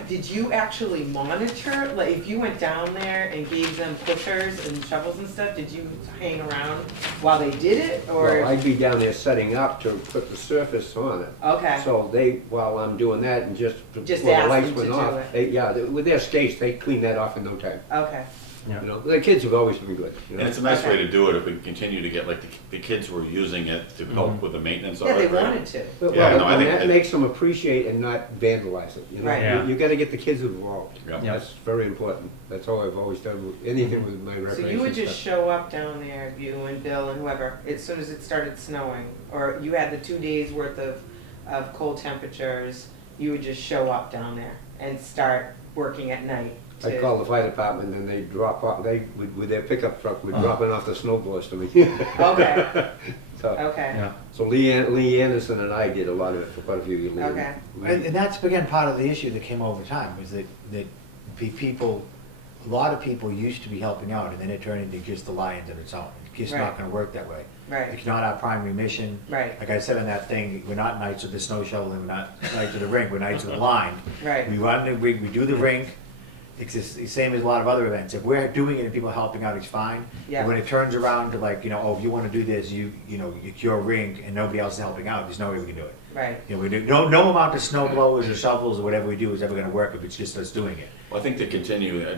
did you actually monitor, like, if you went down there and gave them pushers and shovels and stuff, did you hang around while they did it, Well, or? I'd be down there setting up to put the surface on it. Okay, So while I'm doing that and just Just before the ask lights them to went do off, it. with their skates, they clean that off in no time. okay, Yeah. The kids have always been good. And it's a nice way Okay. to do it if we continue to get, like, the kids who are using it to help with the maintenance of yeah, it. they right? wanted to, But, Yeah, well, no, I and think that it- makes them appreciate and not vandalize it, Right. Yeah. You gotta get the kids involved. Yeah. Yeah. That's very important. That's all I've always done with anything with my so recreation you would just stuff. show up down there, you and Bill and whoever, as soon as it started snowing, or you had the 2 days worth of cold temperatures, you would just show up down there and start working at night I'd to, call the fire department and they'd drop off, with their pickup truck, would Uh-huh. dropping off the snowballs to me. okay, So okay, Yeah. so Lee Anderson and I did a lot of it for quite a few years. Okay. And that's, again, part of the issue that came over time, was that people, a lot of people used to be helping out, and then it turned into just the Lions of its own. It's just Right. not gonna work that way. right, It's not our primary mission. right, Like I said on that thing, we're not knights of the snow shoveling, we're not knights of the rink, we're knights of the line. right, We run the rink, we do the rink, it's the same as a lot of other events. If we're doing it and people are helping out, it's fine. Yeah. But when it turns around to like, oh, if you wanna do this, it's your rink and nobody else is helping out, there's no way we can do it. right. We do, no amount of snow blowers or shovels or whatever we do is ever gonna work if it's just us doing it. Well, I think the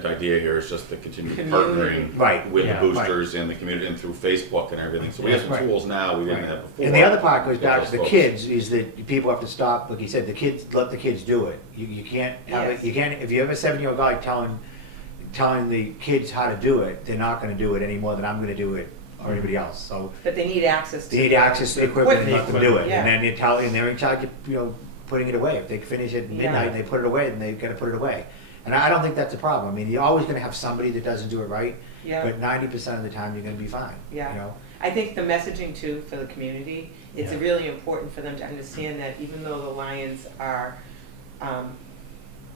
idea here is just to continue Community. partnering Right. with the Yeah, boosters and the community and through Facebook and everything. So we have some Right. tools now we didn't have before. And the other part goes Get back those to the folks. kids, is that people have to stop, like you said, let the kids do it. You can't have Yes. it, you can't, if you have a 7-year-old guy telling the kids how to do it, they're not gonna do it any more than I'm gonna do it or anybody else, so. But they need access to. They need access to the equipment and let them do it, Yeah. and then they're in charge of, putting it away. If they finish at midnight and they put it away, then they've gotta put it away. And I don't think that's a problem. I mean, you're always gonna have somebody that doesn't do it right, Yeah. but 90% of the time, you're gonna be fine, Yeah. I think the messaging too for the community, it's Yeah. really important for them to understand that even though the Lions are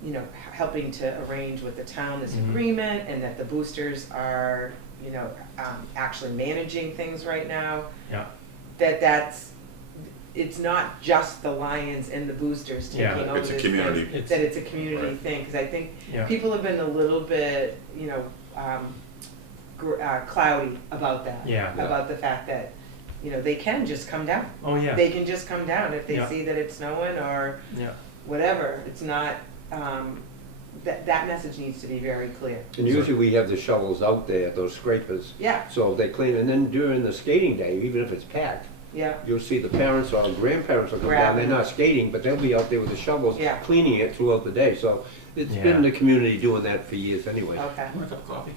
you know, helping to arrange with the town this agreement, and that the boosters are, you know, actually managing things right now. Yeah. It's not just the Lions and the boosters Yeah, taking over it's a this community. thing, that it's a community Right. thing, because I think Yeah. people have been a little bit, you know, cloudy about that. Yeah. About the fact that, you know, they can just come down. Oh, yeah. They can just come down if they Yeah. see that it's snowing or Yeah. whatever. It's not, that message needs to be very clear. And usually we have the shovels out there, those scrapers, Yeah, so they clean, and then during the skating day, even if it's packed, yeah, you'll see the parents or grandparents will come down, they're Grabbing. not skating, but they'll be out there with the shovels, Yeah. cleaning it throughout the day, so it's Yeah. been the community doing that for years anyway. okay. Want a cup of coffee?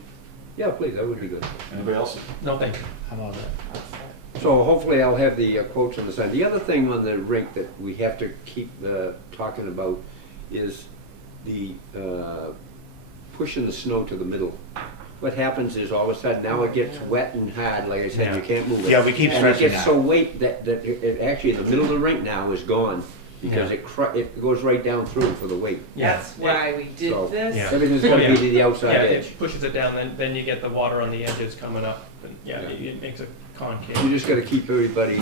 Yeah, please, that would be good. Anybody else? No, thank you. I'm all that. So hopefully I'll have the quotes on the side. The other thing on the rink that we have to keep talking about is the pushing the snow to the middle. What happens is all of a sudden now it gets wet and hard, like I said, you Yeah. can't move it. Yeah, we keep And it stressing gets that. so weight that it actually, the middle of the rink now is gone because Yeah. it goes right down through for the weight. Yeah. That's why we did So- this. Yeah. Everything's Oh, gonna yeah. be to the outside Yeah, edge. it pushes it down, then you get the water on the edges coming up, and yeah, Yeah. it makes a concave. You just gotta keep everybody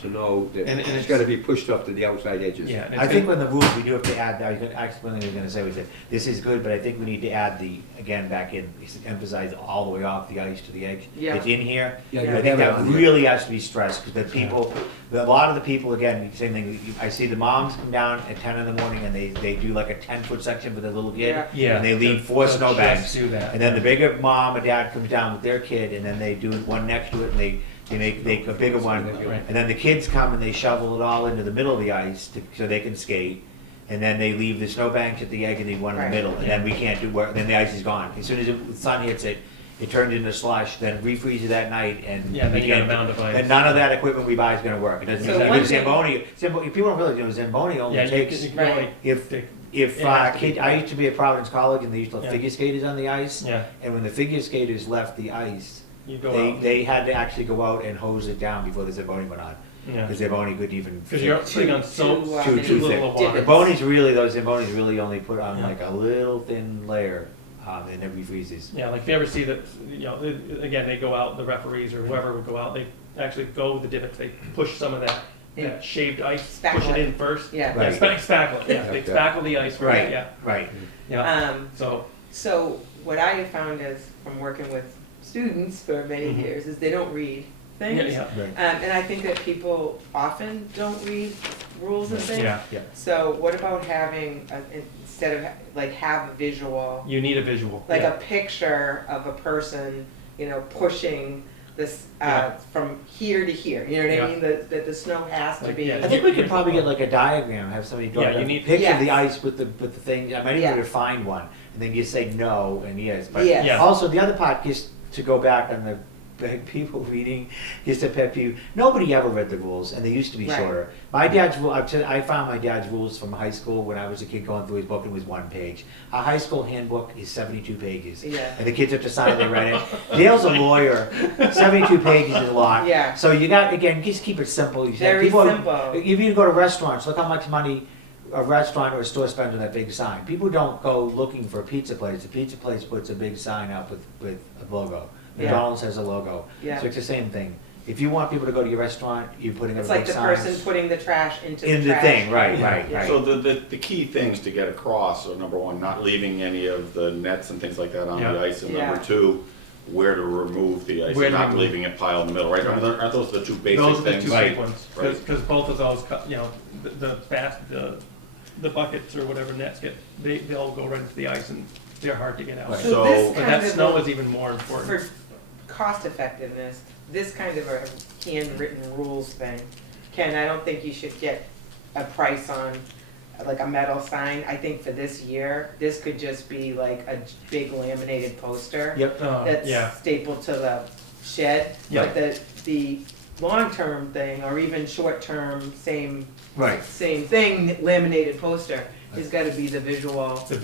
to know that And it's it's- gotta be pushed up to the outside edges. Yeah, and I it's think gonna- when the rules, we do have to add, I was gonna, actually, one thing I was gonna say was that this is good, but I think we need to add the, again, back in, emphasize all the way off the ice to the edge. Yeah. It's in here. Yeah, I you think have it that on here. really has to be stressed, because the people, a lot of the people, again, same thing, I see the moms come down at 10 in the morning and they do like a 10-foot section for their little kid. Yeah. Yeah. And they leave they'll- 4 they'll snowbanks. just do that. And then the bigger mom or dad comes down with their kid, and then they do one next to it, and they make a bigger one. Right. And then the kids come and they shovel it all into the middle of the ice so they can skate. And then they leave the snowbanks at the egg and leave one in the Right. middle. And then we can't do work, then the ice is gone. As soon as the sun hits it, it turns into slush, then refreezes that night, and Yeah, then we you got a can't- mound of ice. then none of that equipment we buy is gonna work. It doesn't So make one sense. thing- People don't really know, Zamboni only Yeah, you takes, can Right. only if, take- if, it has to be- kid, I used to be at Providence College, and they used to have Yeah. figure skaters on the ice. Yeah, And when the figure skaters left the ice, you go they, out. they had to actually go out and hose it down before the Zamboni went on. Yeah, Because Zamboni couldn't even. because you're putting on so Too, too too little thick. of water. Divots. Zamboni's really, those Zamboni's really only put on Yeah. like a little thin layer, and it refreezes. Yeah, like if you ever see that, you know, again, they go out, the referees or whoever would go out, they actually go with the divots, they push some of that Yeah. shaved ice, Spackle push it it. in first. Yeah. Right. Spackle it, yeah, they Yeah. spackle the ice first, Right, yeah, right. yeah. So what I have found is, from working with students for many Mhm. years, is they don't read Yeah, things. yeah, Right. And I think that people often don't read rules and things. yeah, So what about having, instead of, like, have a visual, you need a visual. like yeah. a picture of a person, you know, pushing this, Yeah. from here to here, you know what I Yeah. mean? That the snow has to Like, be. yeah, I think we could probably get like a diagram, have somebody draw Yeah, you a need- picture of the Yes. ice with the thing, I might Yeah. even find one, and then you say no and yes, but Yes. Yeah. also the other part, just to go back on the people reading, just a pet peeve, nobody ever read the rules, and they used to be Right. shorter. My dad's rule, I found my dad's rules from high school when I was a kid going through his book, and it was 1 page. Our high school handbook is 72 pages. Yeah. And the kids have to sign, they read it. Dale's a lawyer, 72 pages is a lot. Yeah. So you got, again, just keep it simple. You said Very people- simple. If you go to restaurants, look how much money a restaurant or a store spends on that big sign. People don't go looking for a pizza place. The pizza place puts a big sign up with a logo. Yeah. McDonald's has a logo. Yeah. So it's the same thing. If you want people to go to your restaurant, you're putting up It's big like the signs. person putting the trash into the In the trash. thing, right, can. right, Yeah. right. So the key things to get across are, number one, not leaving any of the nets and things like that on the Yeah. ice, and Yeah. number two, where to remove the ice, Where and to not remove- leaving it piled in the middle, right? I mean, aren't those the two basic Those are the things? two Right. big ones, Right. because both of those, you know, the buckets or whatever nets they all go right into the ice and they're hard to get out. Right. So So- this But kind that of snow a- is even more important. For cost effectiveness, this kind of a handwritten rules thing, Ken, I don't think you should get a price on like a metal sign. I think for this year, this could just be like a big laminated poster. Yep. That's Yeah, stapled to the shed. Yeah. But the long-term thing, or even short-term, same Right. thing, laminated poster, has gotta be the visual. you're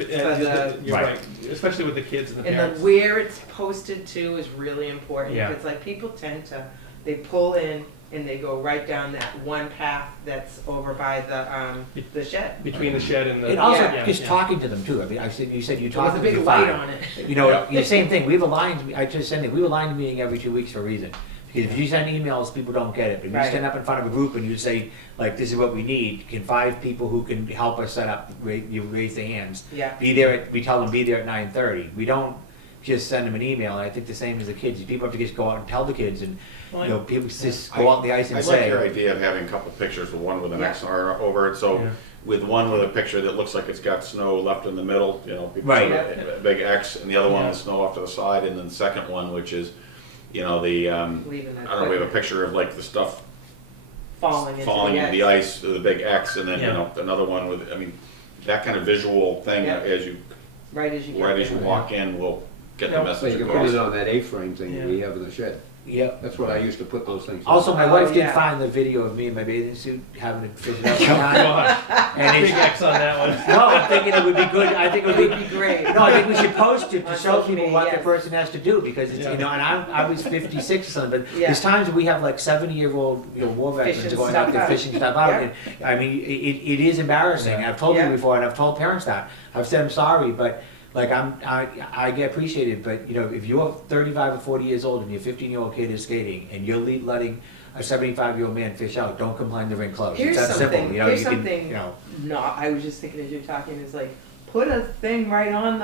Right. right, especially with the kids and the And parents. then where it's posted to is really important, Yeah. because like people tend to, they pull in and they go right down that one path that's over by the shed. Between the shed and the. And also, Yeah. just talking to them too, I mean, you said you There was talked a to them, big fine. light on it. You know, Yeah. the same thing, we have a line, I just said it, we have a line meeting every 2 weeks for a reason. Because if you send emails, people don't get it, but if you Right. stand up in front of a group and you say, like, this is what we need, can 5 people who can help us set up, you raise their hands. Yeah. We tell them be there at 9:30, we don't just send them an email, and I think the same as the kids, people have to just go out and tell the kids, and, you know, people just go out on the ice and I say. like your idea of having a couple pictures, with one with an Yeah. X over it, so Yeah. with one with a picture that looks like it's got snow left in the middle, you know, people Right. show a big X, and the other one Yeah. with snow off to the side, and then the second one, which is, you know, the, I Leaving don't know, we have a equipment picture of like the stuff falling into falling into the ice. ice, the big X, and then, you Yeah. know, another one with, I mean, that kind of visual thing Yeah. as you, Right as you get right as you there. walk in, will get the Yeah. So message you can put it across. on that A-frame thing that we Yeah. have in the shed. Yeah. That's what I used to put those things on. Also, my Oh, wife did yeah. find the video of me in my bathing suit having it fitted up. Oh, God. And Big it's, X on that one. no, I'm thinking it would be good, I think it It would would be, be great. no, I think we should post it to On show social people media, what the yes. person has to do, because it's, Yeah. you know, and I was 56 or something, but Yeah. there's times when we have like 70-year-old, you know, war veterans Fishing going out stuff there out. fishing stuff out, Yeah. and, I mean, it is embarrassing, Yeah. I've told Yeah. you before, and I've told parents that, I've said I'm sorry, but, like, I get appreciated, but, you know, if you're 35 or 40 years old and your 15-year-old kid is skating, and you're letting a 75-year-old man fish out, don't complain the rink closed. Here's It's that simple, something, you know, here's you can, something, you know. no, I was just thinking as you're talking, is like, put a thing right on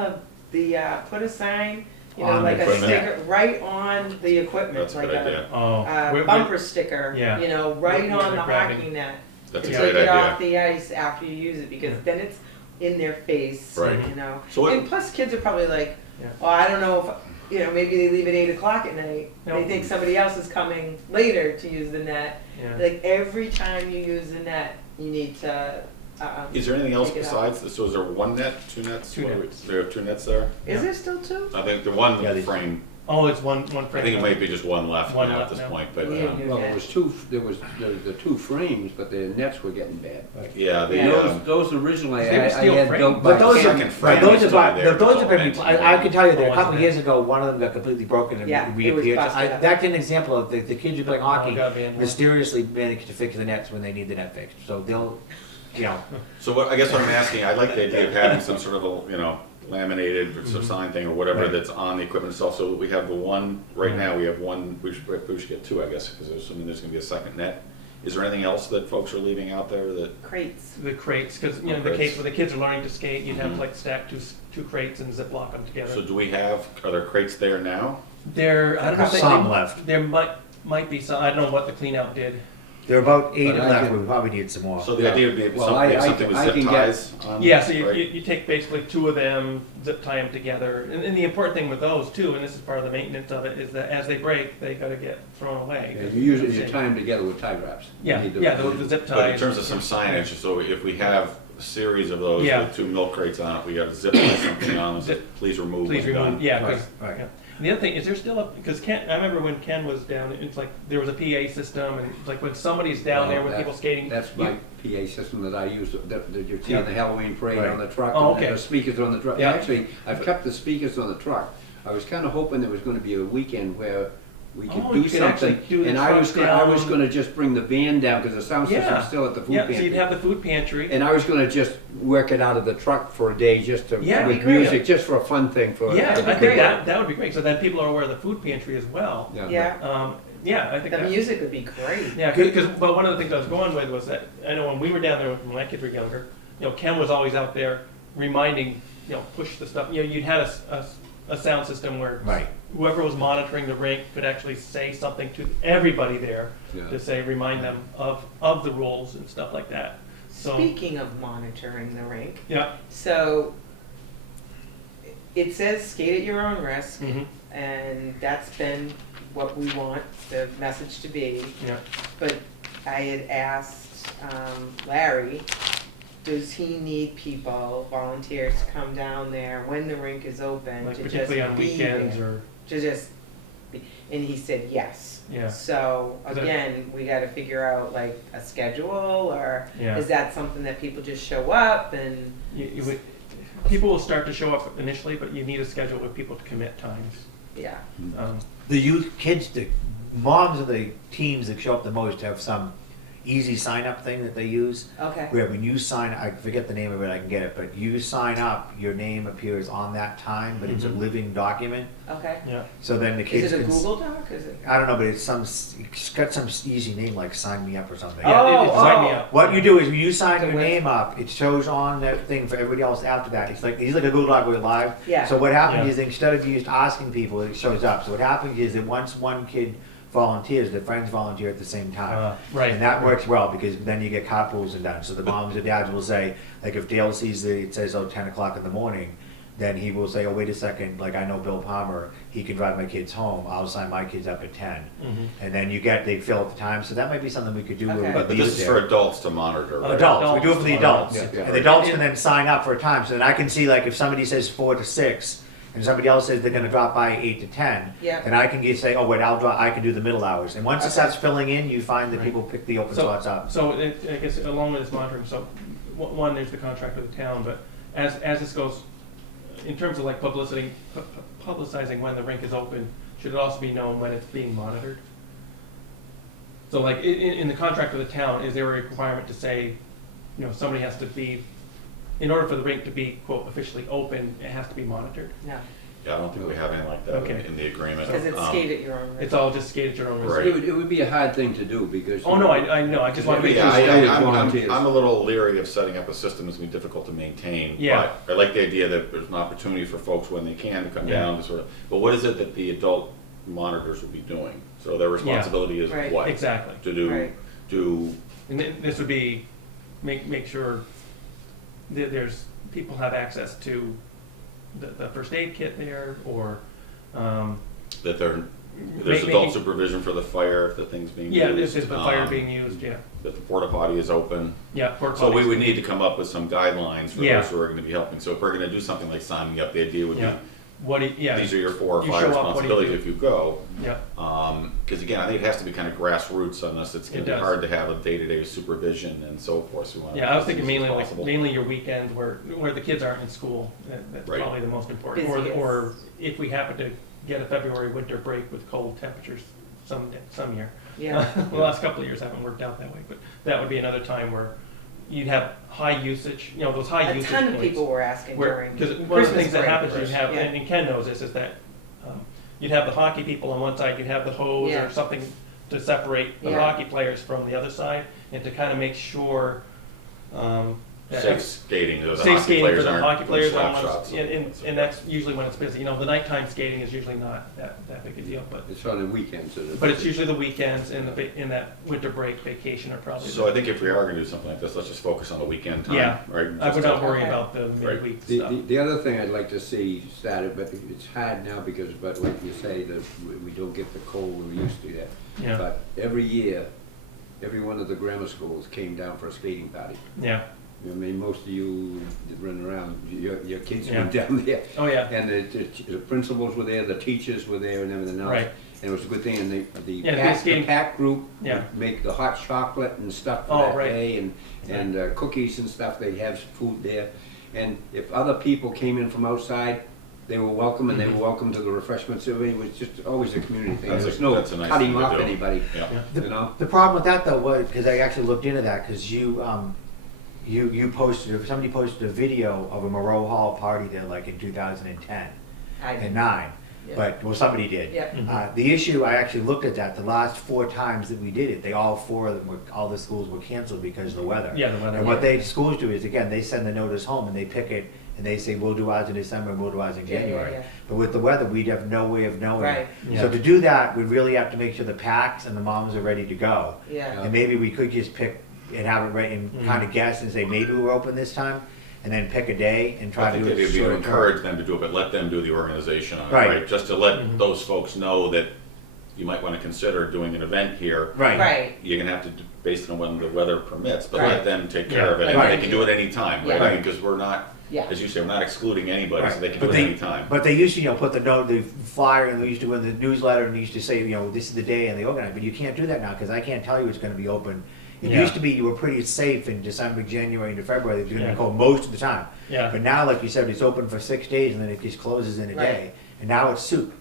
put a sign, you know, On like the a equipment. sticker, right on the equipment, That's a like good idea. Oh. bumper sticker, Yeah. you know, right Where on they're the grabbing. hockey net. That's a To great take it idea. off the ice after you use it, because Yeah. then it's in their face, Right. you know. So what- And plus, kids are probably like, Yeah. oh, I don't know if, you know, maybe they leave at 8 o'clock at night. No. They think somebody else is coming later to use the net. Yeah. Like, every time you use the net, you need to, Is there anything else take it out. besides, this? So is there one net, 2 nets? Two What do we- nets. There are 2 nets there? Is Yeah. there still 2? I think the one Yeah, they- frame, Oh, it's one I frame. think it might be just one left One now at left this now. point, but, Yeah, you- Well, there was two, the 2 frames, but the nets were getting bad. yeah, the, Yeah. Those originally, They were I steel had frame. built by. But those second are, frame but those is are, still about- there, those it's have all been, meant I can tell you that Oh, a couple wasn't of years ago, one of them got completely broken and Yeah, it was reappeared. busted up. That's an example of the kids who play hockey God, man. mysteriously manage to fix the nets when they need the net fixed. So they'll, you know, So what, I guess what I'm asking, I like the idea of having some sort of a, you know, laminated sort of sign thing or whatever Right. that's on the equipment itself, so that we have the one, right now, we have one, we should get 2, I guess, because there's, assuming there's gonna be a second net. Is there anything else that folks are leaving out there that, Crates. The crates, because, you know, the Crates. case where the kids are learning to skate, you'd have Mhm. to like stack two crates and zip lock them so together. do we have, are there crates there now? There, I don't know if they. Some left. There might be some, I don't know what the clean out did. there are about 8 But I left, can- we probably need some more. So the idea would be Well, something, I- something with I zip can get- ties on. Yeah, so you, right? you take basically 2 of them, zip tie them together, and the important thing with those too, and this is part of the maintenance of it, is that as they break, they gotta get thrown away. You usually you tie them together with tie wraps. Yeah, You need to- yeah, the zip But in ties. terms of some signage, so if we have a series of those Yeah. with 2 milk crates on it, we have zip tie something on them, that says, please remove Please when remove, done. yeah, Right, 'cause- right. yeah. And the other thing, is there still a, because Ken, I remember when Ken was down, it's like, there was a PA system, and it's like when somebody's down there with Well, people skating. That's you- my PA system that I use, that you see Yeah. on the Halloween parade Right. on the truck, Oh, and okay. the speakers on the truck. Yeah. Actually, I've kept the speakers on the truck. I was kinda hoping there was gonna be a weekend where we could Oh, do you could actually something. do the And I was truck gonna down. just bring the van down, cause the sound Yeah. system's still at the food Yeah, so you'd pantry. have the food pantry. And I was gonna just work it out of the truck for a day, just to, Yeah, with it'd be great. music, just for a fun thing for. Yeah, That'd be I think great. that would be great, so then people are aware of the food pantry as well. Yeah, Yeah, I think the that. music would be great. Yeah, because, but one of the things I was going with was that, I know when we were down there, when my kids were younger, you know, Ken was always out there reminding, you know, push the stuff, you know, you'd had a sound system where Right. whoever was monitoring the rink could actually say something to everybody there, Yeah. to say, remind them of the rules and stuff like that, so. Speaking of monitoring the rink, Yeah. so it says skate at your own risk, Mm-hmm, and that's been what we want the message to be. yeah. But I had asked Larry, does he need people, volunteers, to come down there when the rink is open, Like to just particularly on be weekends there? or, To just be, and he said yes. yeah, So Is that- again, we gotta figure out like a schedule, or yeah. is that something that people just show up and, You would, people will start to show up initially, but you need a schedule with people to commit times. yeah. Um, The youth, kids, moms of the teams that show up the most have some easy sign-up thing that they use. Okay. Where when you sign, I forget the name of it, I can get it, but you sign up, your name appears on that time, but it's a living document. Okay. Yeah. So then the kids Is it a can. Google Doc? Is it? I don't know, but it's got some easy name like Sign Me Up or something. Yeah, it's Sign Me oh. Up. What you do is when you sign The your web- name up, it shows on that thing for everybody else after that. It's like a Google Doc where live. Yeah. So what happens Yeah. is instead of you just asking people, it shows up. So what happens is that once one kid volunteers, their friends volunteer at the same time. Right. And that works well because then you get carpools and done. So the moms and dads will say, like if Dale sees it says 10 o'clock in the morning, then he will say, oh wait a second, like I know Bill Palmer, he can drive my kids home. I'll sign my kids up at 10. And then they fill at the time. So that might be something we could do. Okay. where we But leave this it is there. for adults to monitor, right? Adults, we do it for the adults. Yeah, yeah. And the adults can then sign up for a time, so then I can see like if somebody says 4 to 6, and somebody else says they're gonna drop by 8 to 10, Yeah. then I can just say, oh wait, I can do the middle hours. And once it Okay. starts filling in, you find that Right. people pick the open So, spots up. so I guess along with this monitoring, so one, there's the contract with the town, but as this goes, in terms of like publicizing when the rink is open, should it also be known when it's being monitored? So like in the contract with the town, is there a requirement to say, somebody has to be, in order for the rink to be quote officially open, it has to be monitored? No, Yeah, I don't think we have anything like that Okay. in the agreement. because it's skate at your own risk. It's all just skate at your own risk? Right. It would be a hard thing to do because. Oh, no, I know, I just want to make Yeah, sure. volunteers. I'm a little leery of setting up a system that's gonna be difficult to maintain. Yeah. But I like the idea that there's an opportunity for folks when they can to come Yeah. down to sort of, but what is it that the adult monitors will be doing? So their responsibility is Right. what? Exactly. To Right. do, And then this would be, make sure that people have access to the first aid kit there, or, that there's Making- adult supervision for the fire if the thing's being used. yeah, this is the fire um, being used, yeah. That the porta potty is open. Yeah. porta So we potties. would need to come up with some guidelines for Yeah. those who are gonna be helping. So if we're gonna do something like signing up, the idea would be, Yeah. Yeah. these are your 4 or You 5 show up, what do you responsibilities do? if you go. Yeah, Because again, I think it has to be kind of grassroots unless it's going It to be does. hard to have a day-to-day supervision and so forth. So we want to yeah, I was make it thinking as easy as possible. mainly your weekends where the kids aren't in school, that's Right. probably the most important. Busiest. Or if we happen to get a February winter break with cold temperatures some year. Yeah. The last couple of years haven't worked out that way, but that would be another time where you'd have high usage, those high A usage ton of points. people were asking during Because one of the Christmas things that break. happens, you have, Yeah. and Ken knows this, is that you'd have the hockey people on one side, you'd have the hose Yeah. or something to separate the Yeah. hockey players from the other side, and to kind of make sure that Safe skating, the safe hockey skating for players the aren't hockey doing players slap on shots. one, and that's usually when it's busy. The nighttime skating is usually not that big a deal, but It's on the weekends. but it's usually the weekends and in that winter break vacation are probably. So I think if we are going to do something like this, let's just focus on the weekend time, Yeah. right? I would Just not to- worry Okay. about the midweek The, stuff. the other thing I'd like to see started, but it's hard now because, but like you say, that we don't get the cold we used to get. Yeah. But every year, every one of the grammar schools came down for a skating party. Yeah. I mean, most of you that run around, your kids Yeah. went down there. Oh yeah. And the principals were there, the teachers were there and everything else. Right. And it was a good thing, and the Yeah, the pack, skating- the pack group Yeah. would make the hot chocolate and stuff for Oh, that right. day, and cookies and stuff, they'd have food there. And if other people came in from outside, they were welcome, and they were welcome to the refreshments. It was just always a community thing. That's There a- was no that's a nice cutting thing to off do. anybody, Yeah. Yeah. you know? The problem with that though was, because I actually looked into that, because you posted, somebody posted a video of a Moreau Hall party there like in 2010 I and did. 9, Yeah. but, well, somebody did. Yeah. Mhm. The issue, I actually looked at that, the last 4 times that we did it, all 4 of them were, all the schools were canceled because of the weather. Yeah, the weather. And what schools do is, again, they send the notice home and they pick it, and they say, we'll do ours in December and we'll do ours in Yeah, yeah, January. yeah. But with the weather, we'd have no way of knowing. Right. Yeah. So to do that, we really have to make sure the packs and the moms are ready to go. Yeah. And maybe we could just pick and have it right and kind of guess and say, maybe we're open this time, and then pick a day and I try to think do it'd it be to short encourage term. them to do it, but let them do the organization on it, Right. right? Just to let Mhm. those folks know that you might want to consider doing an event here. Right. Right. You're gonna have to, based on when the weather permits, but Right. let them take care Yeah. of it, and Right. they can do it anytime, right? Yeah. I mean, because we're not, Yeah. as you say, we're not excluding anybody, so Right. they can But do it anytime. But they used to, put the note, the flyer, and they used to in the newsletter, and they used to say, this is the day, and they organize. But you can't do that now, because I can't tell you it's gonna be open. It Yeah. used to be you were pretty safe in December, January, and February. It was gonna Yeah. be cold most of the time. Yeah. But now, like you said, it's open for 6 days, and then it just closes in a Right. day. And now it's soup.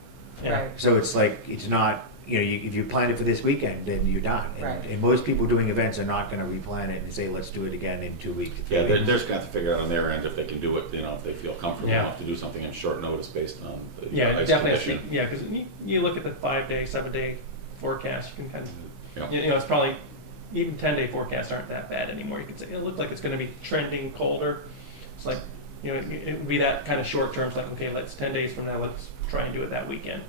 Yeah. Right. So it's like, it's not, you know, if you plan it for this weekend, then you're done. Right. And most people doing events are not gonna replan it and say, let's do it again in 2 weeks. Yeah, they're just gonna have to figure out on their end if they can do it, you know, if they feel comfortable Yeah. enough to do something in short notice based on the Yeah, ice definitely, has to condition. be- yeah, because you look at the 5-day, 7-day forecast, you can kind of, Yeah. you know, it's probably, even 10-day forecasts aren't that bad anymore. You could say, it looked like it's gonna be trending colder. It's like, you know, it would be that kind of short term, it's like, okay, let's 10 days from now, let's try and do it that weekend.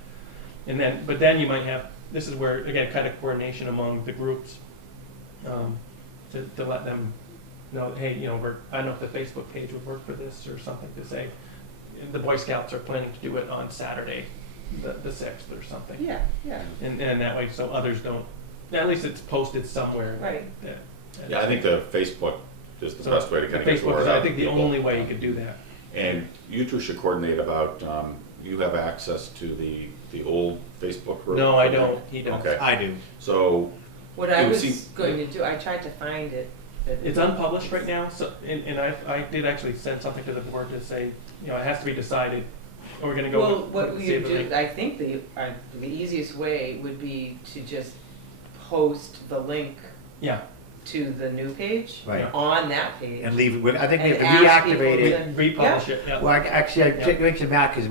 And then, but then you might have, this is where, again, kind of coordination among the groups, to let them know, hey, you know, I don't know if the Facebook page would work for this or something, to say, the Boy Scouts are planning to do it on Saturday, the 6th or something. Yeah, yeah, And that way, so others don't, at least it's posted somewhere. right. Yeah, I think the Facebook is the So best way to kind of get the Facebook word is, out. I think, to the people. only way you could do that. And you two should coordinate about, you have access to the old Facebook group? No, I don't, he does. Okay. I do. So, What I It would was seem- going to do, I tried to find it. but- It's unpublished right now, so, and I did actually send something to the board to say, you know, it has to be decided, are we gonna go Well, with what we Save would the do, Rink? I think the easiest way would be to just post the link Yeah, to the new page Right. on that page. And leave, I think we have And to ask people reactivate it. to- republish it, yeah. Well, actually, I Yeah. mentioned that because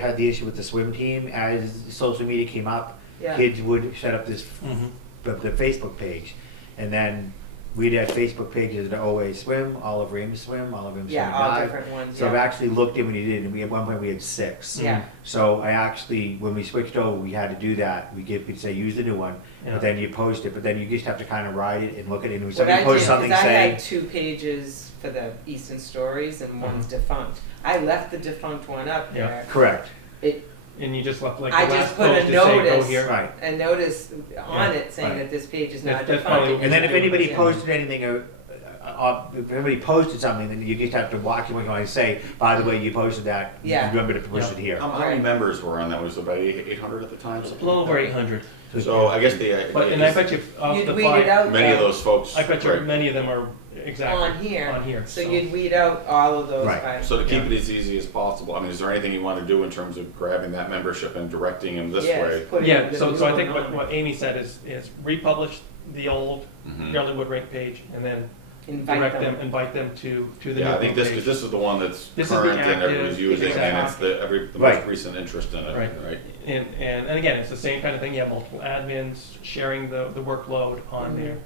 had the issue with the swim team. As social media came up, Yeah. kids would set up this, Mhm. the Facebook page. And then we'd have Facebook pages that always swim, Olive Reams swim, Olive Reams swim Yeah, all dive. different ones, So I've yeah. actually looked in when you did, and at one point we had 6. Yeah. So I actually, when we switched over, we had to do that. We'd say, use the new one, Yeah. but then you post it, but then you just have to kind of ride it and look at it. And when What somebody I did, posts because something I saying, had 2 pages for the Eastern Stories and one's Mm-hmm. defunct. I left the defunct one up Yeah. there. correct, It, And you just left like I the just last put a post to say, go notice. here. right. a notice on Yeah, it saying right. that this page is That's- not that's probably defunct. And then if anybody Yeah. posted anything, if anybody posted something, then you just have to watch it when you say, by the way, you posted that. Yeah. Remember to push Yeah. it here. how many members were on that? Was it about 800 at the time? A something little like over that? 800. So I guess the But, idea and I is bet you off You'd the weed it five, out. many of though. those folks. I bet you right. many of them are exactly On here. On here. So you'd weed out all of those Right. by. So to keep Yeah. it as easy as possible, I mean, is there anything you want to do in terms of grabbing that membership and directing them this Yes, way? putting Yeah, the so new I think one on. what Amy said is republish the old Mhm. Yardley Wood Rink page and then Invite them. invite them to the new Yeah, I think this, page. because this is the one that's This is the current and active- everybody's using, and it's exactly. the Right. most recent interest in it, Right. right? And again, it's the same kind of thing, you have multiple admins sharing the workload on Mhm. there.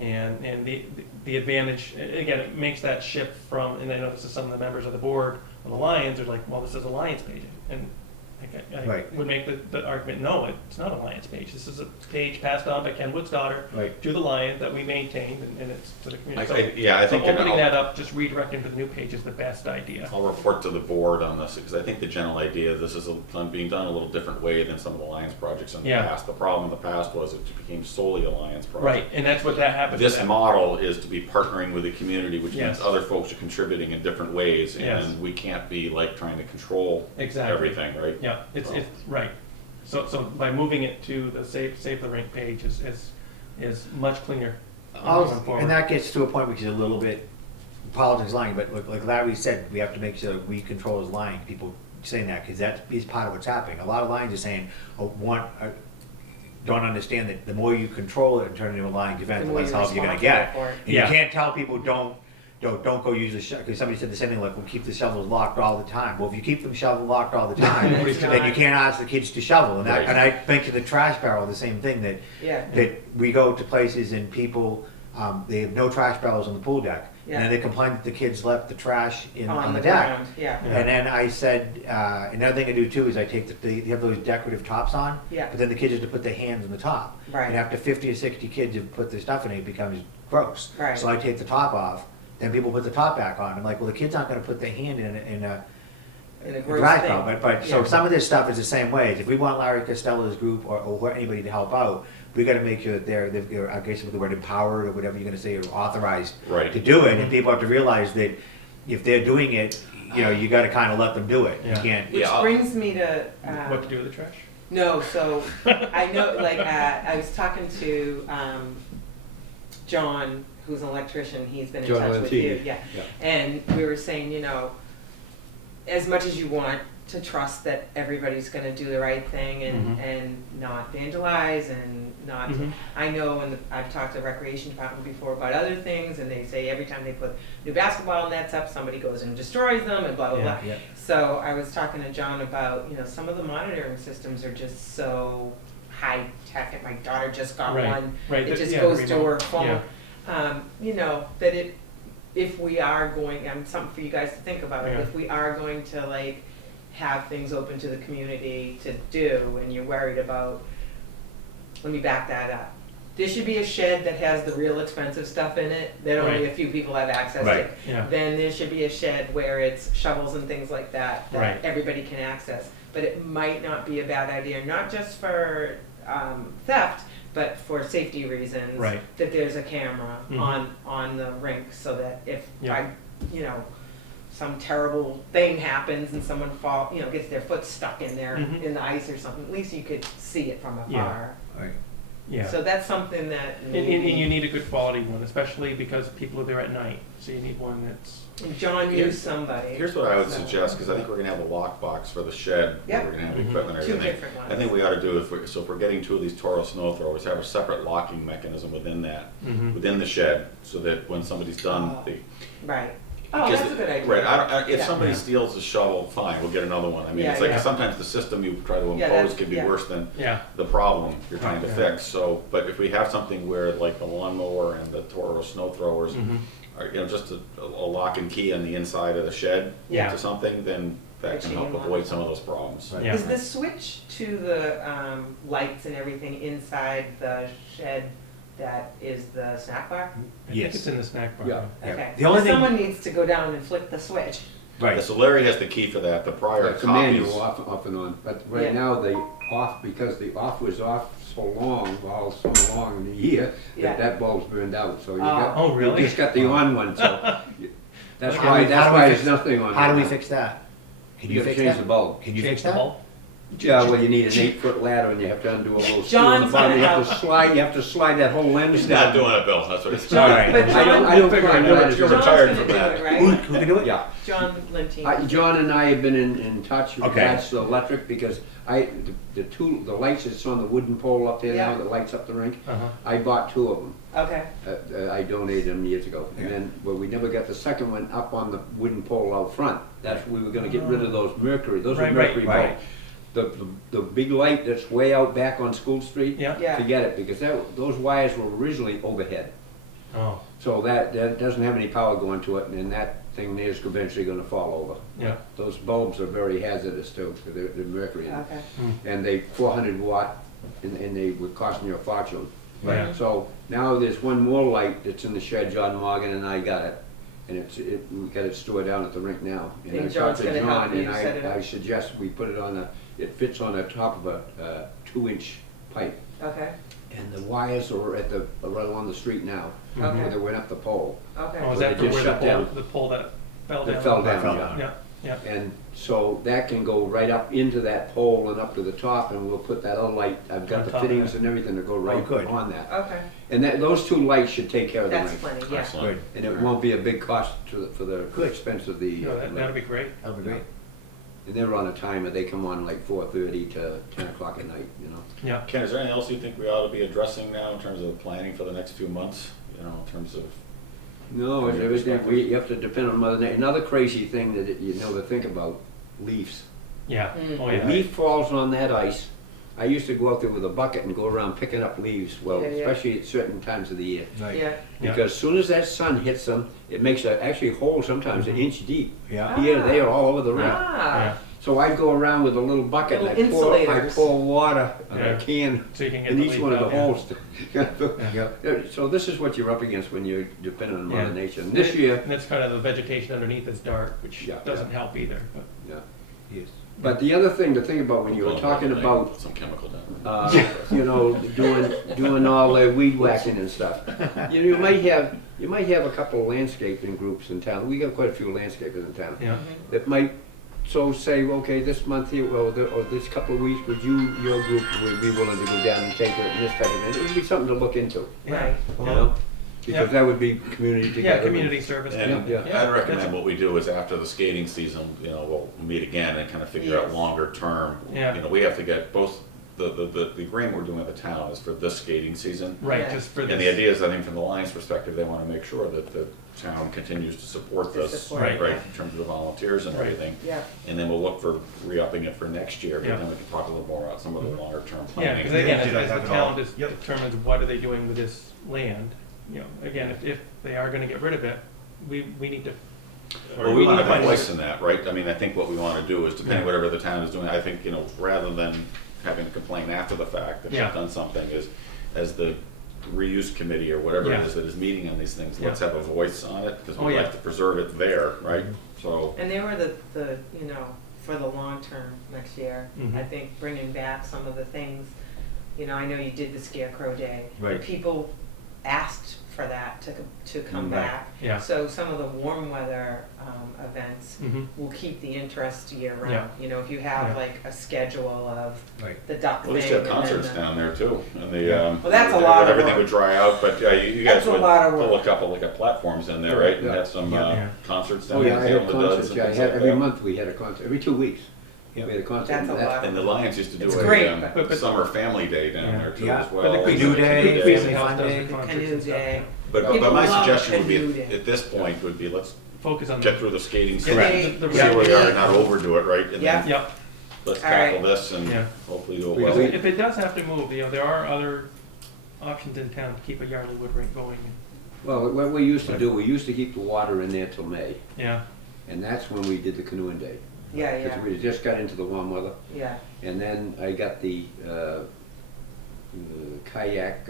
And the advantage, again, it makes that shift from, and I know this is some of the members of the board of the Lions are like, well, this is a Lions page. And I Right. would make the argument, no, it's not a Lions page. This is a page passed on by Ken Wood's daughter Right. to the Lions that we maintain, and it's to the community. I So think opening I'll- that up, just redirecting to the new page is the best idea. I'll report to the board on this, because I think the general idea, this is being done a little different way than some of the Alliance projects in the Yeah. past. The problem in the past was it became solely Alliance project. Right, and that's what that But happens. this model is to be partnering with the community, which means Yes. other folks are contributing in different ways, Yes. and we can't be like trying to control Exactly. everything, right? Yeah, it's right. So by moving it to the Save the Rink page is much cleaner. going forward. And that gets to a point which is a little bit politics lying, but like Larry said, we have to make sure that we control his lying, people saying that, because that is part of what's happening. A lot of Lions are saying, don't understand that the more you control it and turn it into a lying event, The the more less you're help you're gonna responsible get. for it. And Yeah. you can't tell people don't go use the shovel, because somebody said the same thing, like, we'll keep the shovels locked all the time. Well, if you keep them shovel locked all the time, It's then you not. can't ask the kids to shovel. And Right. I think to the trash barrel, the same thing, that Yeah. that we go to places and people, they have no trash barrels on the pool deck. And Yeah. then they complain that the kids left the trash on the deck. ground, yeah. Yeah. And then I said, another thing I do too is I take they have those decorative tops on. Yeah. But then the kids have to put their hands on the top. Right. And after 50 or 60 kids have put their stuff in it, it becomes gross. Right. So I take the top off, then people put the top back on. I'm like, well, the kids aren't gonna put their hand in a In a gross trash thing. barrel. But so Yeah. some of this stuff is the same way. If we want Larry Costello's group or anybody to help out, we gotta make sure that they're, I guess with the word empowered or whatever you're gonna say, or authorized Right. to do it. And people have to realize that if they're doing it, you gotta kinda let them do it. You Yeah. can't. Which Yeah, brings me to. What to do with the trash? No, so I know, like, I was talking to John, who's an electrician, he's been in John touch with Lentini. you, yeah. Yeah. And we were saying, as much as you want to trust that everybody's gonna do the right thing and, Mhm. and not vandalize and not, Mhm. I know, and I've talked to the recreation department before about other things, and they say every time they put new basketball nets up, somebody goes and destroys them and blah, blah, blah. Yeah. So I was talking to John about, some of the monitoring systems are just so high tech, and my daughter just got Right, one. right, It just yeah, goes to remote, her phone. That if we are going, something for you guys to think about, Yeah. if we are going to like have things open to the community to do, and you're worried about, let me back that up. There should be a shed that has the real expensive stuff in it that only Right. a few people have access to. Right. Yeah. Then there should be a shed where it's shovels and things like that Right. everybody can access. But it might not be a bad idea, not just for theft, but for safety reasons. Right. That there's a camera Mhm. on the rink, so that if Yeah. some terrible thing happens and someone gets their foot stuck in there Mhm. in the ice or something, at least you could see it from Yeah. afar. Right. Yeah. So that's something that And you need a good quality one, especially because people are there at night, so you need one that's, John Here's- used somebody. Here's what I would so- suggest, because I think we're gonna have a lockbox for the shed, where Yep. we're gonna have Mhm. equipment and Two everything. different ones. I think we ought to do, if we're getting two of these Toro snow throwers, have a separate locking mechanism within that, Mhm. within the shed, so that when somebody's done, Oh. the. Right. Oh, because that's a good idea. Right, if Yeah. somebody Yeah. steals a shovel, fine, we'll get another one. I mean, Yeah, it's like, yeah. sometimes the system you try to Yeah, impose that's- can be yeah. worse than yeah. the problem you're trying to Yeah. fix, so, but if we have something where, like the lawnmower and the Toro snow throwers, Mhm. or, just a lock and key on the inside of the shed Yeah. to something, then that A can chain help lock. avoid some of those problems. Right. Yeah. Is the switch to the lights and everything inside the shed that is the snack bar? I Yes. think it's in the snack bar. Yeah. Yeah. Okay. The only thing- Someone needs to go down and flip the switch. Yeah, so Larry has the key for that, the prior It's a manual copies. off and on, but Yeah. right now, the off, because the off was off so long, all summer long in the year, Yeah. that bulb's burned out, so you got. Oh, really? You just got the on one, so, that's How do why, we- that's how do we why fix- there's nothing on. How do we right now. fix that? Can You you gotta fix change that? the bulb. Can you Change fix the that? bulb? Yeah, well, you need an 8-foot ladder and you have to undo a little screw on the John's bottom, you gonna have to slide, you have to slide that whole lens He's not down. doing it, Bill, that's what he's All doing. right. But I don't John, climb You're ladders. you're John's retired gonna from do that. it, right? Who can do it? Yeah. John Lentine. John and I have been in touch with Okay. regards to the electric, because the lights that's on the wooden pole up there now Yeah. that lights up the rink, Uh-huh. I bought 2 of them. Okay. I donated them years ago. And Yeah. then, well, we never got the second one up on the wooden pole out front. That's, we were gonna get rid of those mercury, those were Right, right, mercury right. bulbs. The big light that's way out back on School Street, Yeah. Yeah. forget it, because those wires were originally overhead. Oh, So that doesn't have any power going to it, and that thing there's eventually gonna fall over. yeah. Those bulbs are very hazardous too, because they're mercury in them. Okay. And they 400 watt, and they would cost me a fortune. Right. So now there's one more light that's in the shed, John Morgan and I got it, and we got it stored down at the rink now. And I John's talked to gonna help John, you and set it up? I suggest we put it on it fits on the top of a 2-inch pipe. Okay. And the wires are right along the street now, Okay. where they went up the pole. Okay. Oh, is They that for just where shut down. the pole that fell down? That fell That fell down, down. yeah. Yeah, yeah. And so that can go right up into that pole and up to the top, and we'll put that other light, I've On got the top of fittings that. and everything to go right good. on that. Okay. And those 2 lights should take care of the That's rink. plenty, yeah. Excellent. Good. And it won't be a big cost for the Good. expense of the. No, that'd be great. That'll be great. And they're on a timer, they come on like 4:30 to 10 o'clock at night, you know. Yeah. Ken, is there anything else you think we ought to be addressing now in terms of planning for the next few months? In terms of, No, From your everything, perspective? you have to depend on Mother Nature. Another crazy thing that you never think about, leaves. Yeah. Mm. Oh, A yeah. leaf falls on that ice, I used to go out there with a bucket and go around picking up leaves, well, Yeah, yeah. especially at certain times of the year. Right. Yeah. Yeah. Because as soon as that sun hits them, it makes actually a hole sometimes an inch deep. Yeah. Here, they are all over the rink. Ah. So I'd go around with a little bucket and Little I insulators. pour water in Yeah. a can So you can get in the each leaf one of the out, yeah. holes. Yep. So this is what you're up against when you're dependent on Mother Yeah. Nature. And this year, And that's kind of the vegetation underneath is dark, which Yeah, doesn't yeah. help either, but. yeah. Yes. But the other thing to think about when you were talking about, put some chemical down. doing all the weed whacking and stuff, you might have a couple of landscaping groups in town. We got quite a few landscapers in town. Yeah. That might, so say, okay, this month here, or this couple of weeks, would your group would be willing to go down and take it, and this type of thing? It would be something to look into, Right. you know? Because that would be community together. Yeah, community service. And Yeah. I'd that's- recommend what we do is after the skating season, we'll meet again and kind of figure out Yes. longer term. Yeah. We have to get both, the agreement we're doing with the town is for this skating season. Right, Yeah. just for And this. the idea is, I think, from the Lions' perspective, they want to make sure that the town continues to support To this, support right, it, yeah. in terms of the volunteers and Right. everything. Yeah, And then we'll look for re-upping it for next year, but Yeah. then we can talk a little more about some of the Mhm. longer term Yeah, planning. because again, Did I as have the it all? town just Yep. determines what are they doing with this land, again, if they are gonna get rid of it, we need to. or Well, we want to need have a find- voice in that, right? I mean, I think what we want to do is, depending Yeah. whatever the town is doing, I think, rather than having to complain after the fact that Yeah. you've done something, is as the reuse committee or whatever it Yeah. is that is meeting on these things, Yeah. let's have a voice on it, because Oh, we'd yeah. like to preserve it there, right? So, and they were for the long term next year, Mhm. I think bringing back some of the things, I know you did the Scarecrow Day. but Right. People asked for that to come Right. back. Yeah. So some of the warm weather events Mhm. will keep the interest year Yeah. round. If you have Yeah. like a schedule of Right. the duck well, thing. we used to have and then concerts the- down there too, and the, Well, that's a lot of everything work. would dry out, but yeah, you guys That's a would lot of pull work. a couple, like, platforms in there, right? And Yeah. have some Yeah. concerts down Oh, there. yeah, I Sail had in the Duds concerts, and yeah, I things had, like every that. month we had a concert, every 2 weeks. Yep. We had a concert. That's a lot. And the Lions used to do It's a great, but- summer family day down Yeah. there too Yeah. as well. But the and Canoe the Day, Canoe Freezing Day. House does Sunday. the concerts Canoe and stuff, Day. yeah. But People my love suggestion would Canoe be, Day. at this point, would be, let's Focus on. get through the skating Yeah, season, the- see yeah. where we are, and not overdo it, right? And Yeah. then Yep, let's All tackle right. this and Yeah. hopefully do it We- well. we- if it does have to move, there are other options in town to keep a Yardley wood rink going, Well, what we used to do, we used to keep the water in there till May, yeah, and that's when we did the canoeing day. Yeah, yeah, Because we just got into the warm weather, yeah. and then I got the kayak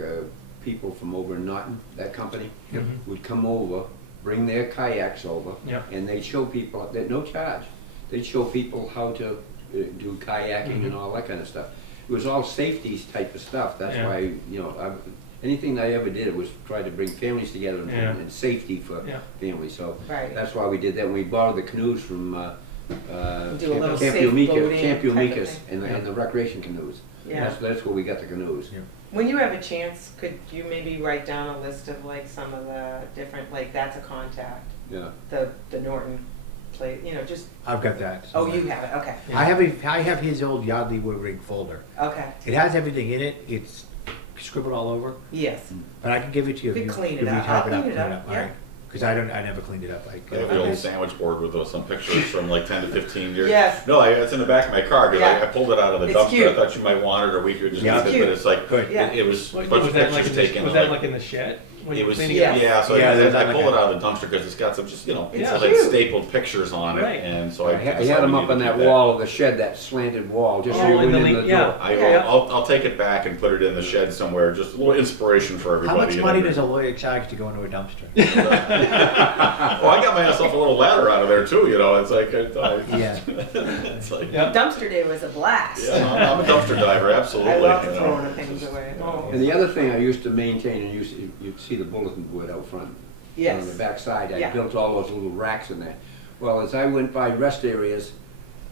people from over in Norton, that company, Mhm. would come over, bring their kayaks over, Yep. and they'd show people, at no charge, they'd show people how to do kayaking and Mhm. all that kind of stuff. It was all safeties type of stuff, that's Yeah. why, anything I ever did, it was try to bring families together and, Yeah. and safety for Yeah. families, so Right. that's why we did that. We borrowed the canoes from Do a little Camp safe Yumika, boating Camp type of Yumikas, thing. and the recreation canoes. Yeah. That's where we got the canoes. Yeah. When you have a chance, could you maybe write down a list of like some of the different, like that's a contact, Yeah. the Norton place, just, I've got that. oh, you have it, okay, I have his old Yardley wood ring folder. okay, It has everything in it. It's scribbled all over, yes. but I can give it to you. You if could clean if it you up. type I'll clean it up, all yeah. right. Because I never cleaned it up. I have the old sandwich board with some pictures from like 10 to 15 years. Yes. No, it's in the back of my car because Yeah. I pulled it out of the It's dumpster. cute. I thought you might want it, or we could just Yeah. leave It's it, but cute. it's like, Good. Yeah. it was a Was bunch of that like pictures in the, taken. was and, that like in the shed? When It you was, cleaned it Yeah. up? yeah, so Yeah, I there's pulled like it a- out of the dumpster because it's got some just, Yeah. it's like Cute. stapled pictures on it. Right. And so I I had decided them we up need on to that keep wall of the shed, that slanted wall, just so Oh, you in went the in link- the yeah. door. I will, Yeah. I'll take it back and put it in the shed somewhere, just a little inspiration for How everybody. much money does a lawyer charge to go into a dumpster? Well, I got myself a little ladder out of there too, it's like, Yeah. it's like, Yeah. Dumpster day was a blast. yeah, I'm a dumpster diver, absolutely. I love you know. throwing things away. Oh. And the other thing I used to maintain, and you'd see the bulletin board out front. Yes. On the back side, I Yeah. built all those little racks in there. Well, as I went by rest areas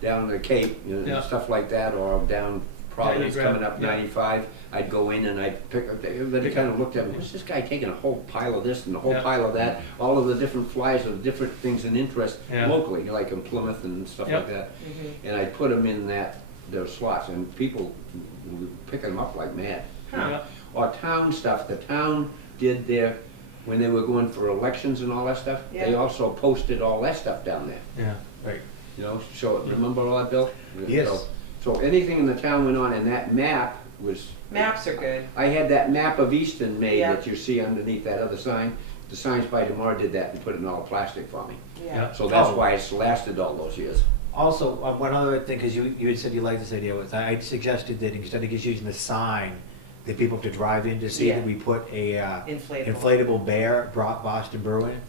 down the Cape, Yeah. and stuff like that, or down Providence grab- coming up yeah. 95, I'd go in and I'd pick up, they kind of looked at me, what's this guy taking a whole pile of this and a whole Yeah. pile of that? All of the different flyers of different things in interest Yeah. locally, like in Plymouth and stuff Yep. like that. Mhm. And I'd put them in those slots, and people were picking them up like mad. Yeah. Or town stuff, the town did when they were going for elections and all that stuff, they Yeah. also posted all that stuff down there, Yeah. Right. so, remember all that, Bill? Yes. So anything in the town went on, and that map was, Maps are good. I had that map of Easton made Yeah. that you see underneath that other sign. The Signs by Demar did that and put it in all plastic for me. Yeah. So that's Oh. why it's lasted all those years. Also, one other thing, because you had said you liked this idea, was I suggested that instead of just using the sign that people have to drive in to see, Yeah. that we put a Inflatable. inflatable bear, Boston Bruin,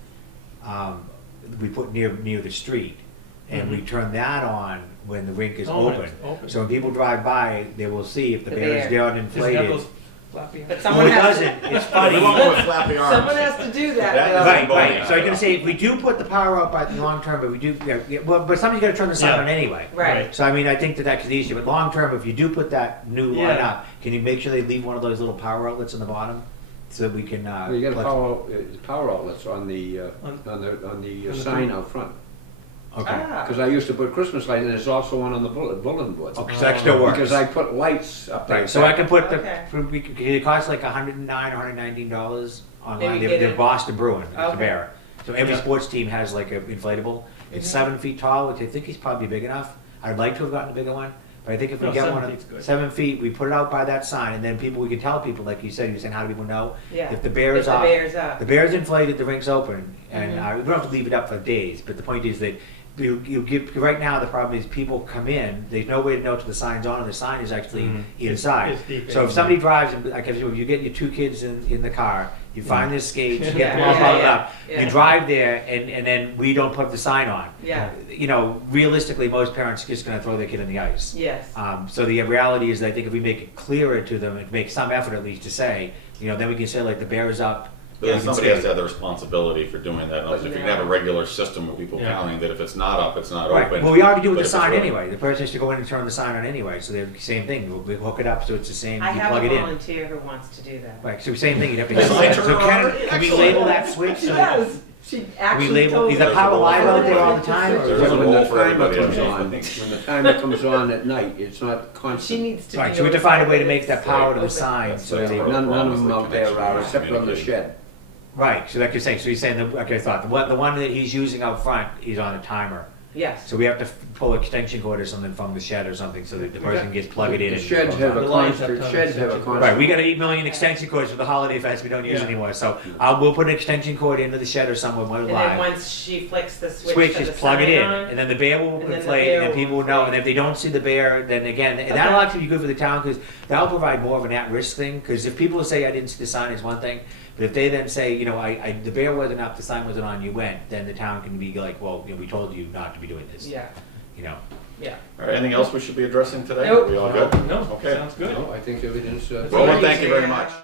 we put near the street, and we turn that on when the rink is Oh, when open. it's open. So when people drive by, they will see if the The bear is bear. there and Does it have inflated. those flappy? But No, someone it has doesn't. to, It's funny. We won't with flappy arms. someone has to do that. That is Bill. Right, Bonnie. right. So I'm gonna say, if we do put the power up at the long term, but we do, but somebody's gotta turn the sign Yeah. on anyway. Right. So I mean, I think that's easier, but long term, if you do put that new line Yeah. up, can you make sure they leave one of those little power outlets on the bottom? so that we can, Well, you got flex- power outlets on the sign out front. Okay. Ah. Because I used to put Christmas lights, and there's also one on the bulletin board. Okay, so that still works. Because I put lights up there. Right, so I can put Okay. it costs like $109, $119 online. Maybe They're get it. Boston Bruin, it's a Okay. bear. So every Yeah. sports team has like an inflatable. It's Mhm. 7 feet tall, which I think is probably big enough. I'd like to have gotten a bigger one, but I think if we No, get 7 one, feet's good. 7 feet, we put it out by that sign, and then people, we can tell people, like you said, you're saying, how do people know? Yeah. If the bear is If the up, bear's up. the bear's inflated, the rink's open, and Mhm. we don't have to leave it up for days, but the point is that you give, right now, the problem is people come in, there's no way to know till the sign's on, and the sign is actually Mhm. inside. It's deep So in. if somebody drives, and like if you get your 2 kids in the car, you find their skates, you get them all Yeah, bundled yeah, up, yeah. you drive there, and then we don't put the sign on. Yeah, You know, realistically, most parents are just gonna throw their kid in the ice. yes. So the reality is, I think if we make it clearer to them, and make some effort at least to say, you know, then we can say like the bear is up. But then you can somebody has skate. to have the responsibility for doing that. If you can have a regular system of people Yeah. counting that if it's not up, it's not Right, open. well, we already do with But the if it's sign really- anyway, the person has to go in and turn the sign on anyway, so they're the same thing, we hook it up so it's the same, I you have plug a it in. volunteer who wants to do that. Right, so same thing, you'd have to. The sign So turner can already? we Excellent. label that switch? She So does. She we actually label, told is me. the power live out there all the time, or There's is a it? When rule the for timer everybody, comes I on, think. when the timer comes on at night, it's not She constant. needs to be. Right, so we have to find a way to notified make that power to the open. sign, That's so the they, problem. None of them the out there connection are, is except on the communicating. shed. right, so like you're saying, so you're saying, okay, I thought, the one that he's using out front, he's on a timer. Yes. So we have to pull extension cord or something from the shed or something, so that the person gets plugged in. The and sheds goes have on. a The lines have constant, tons sheds of have a extension. constant. Right, we got 8 million extension cords for the holiday fest we don't use Yeah. anymore, so we'll put an extension cord into the shed or somewhere, one And then live. once she flicks the switch Switch, for the just plug it sign in, on, and then the bear will and then the inflate, bear and then will people will know, and inflate. if they don't see the bear, then again, and Okay. that'll actually be good for the town, because that'll provide more of an at-risk thing, because if people say, I didn't see the sign, it's one thing, but if they then say, you know, the bear wasn't up, the sign wasn't on, you went, then the town can be like, well, you know, we told you not to be doing this, yeah, you know. yeah. All right, anything else we should be addressing today? Nope. We all good? No, Okay. sounds good. No, I think everything's, Well, thank you very much.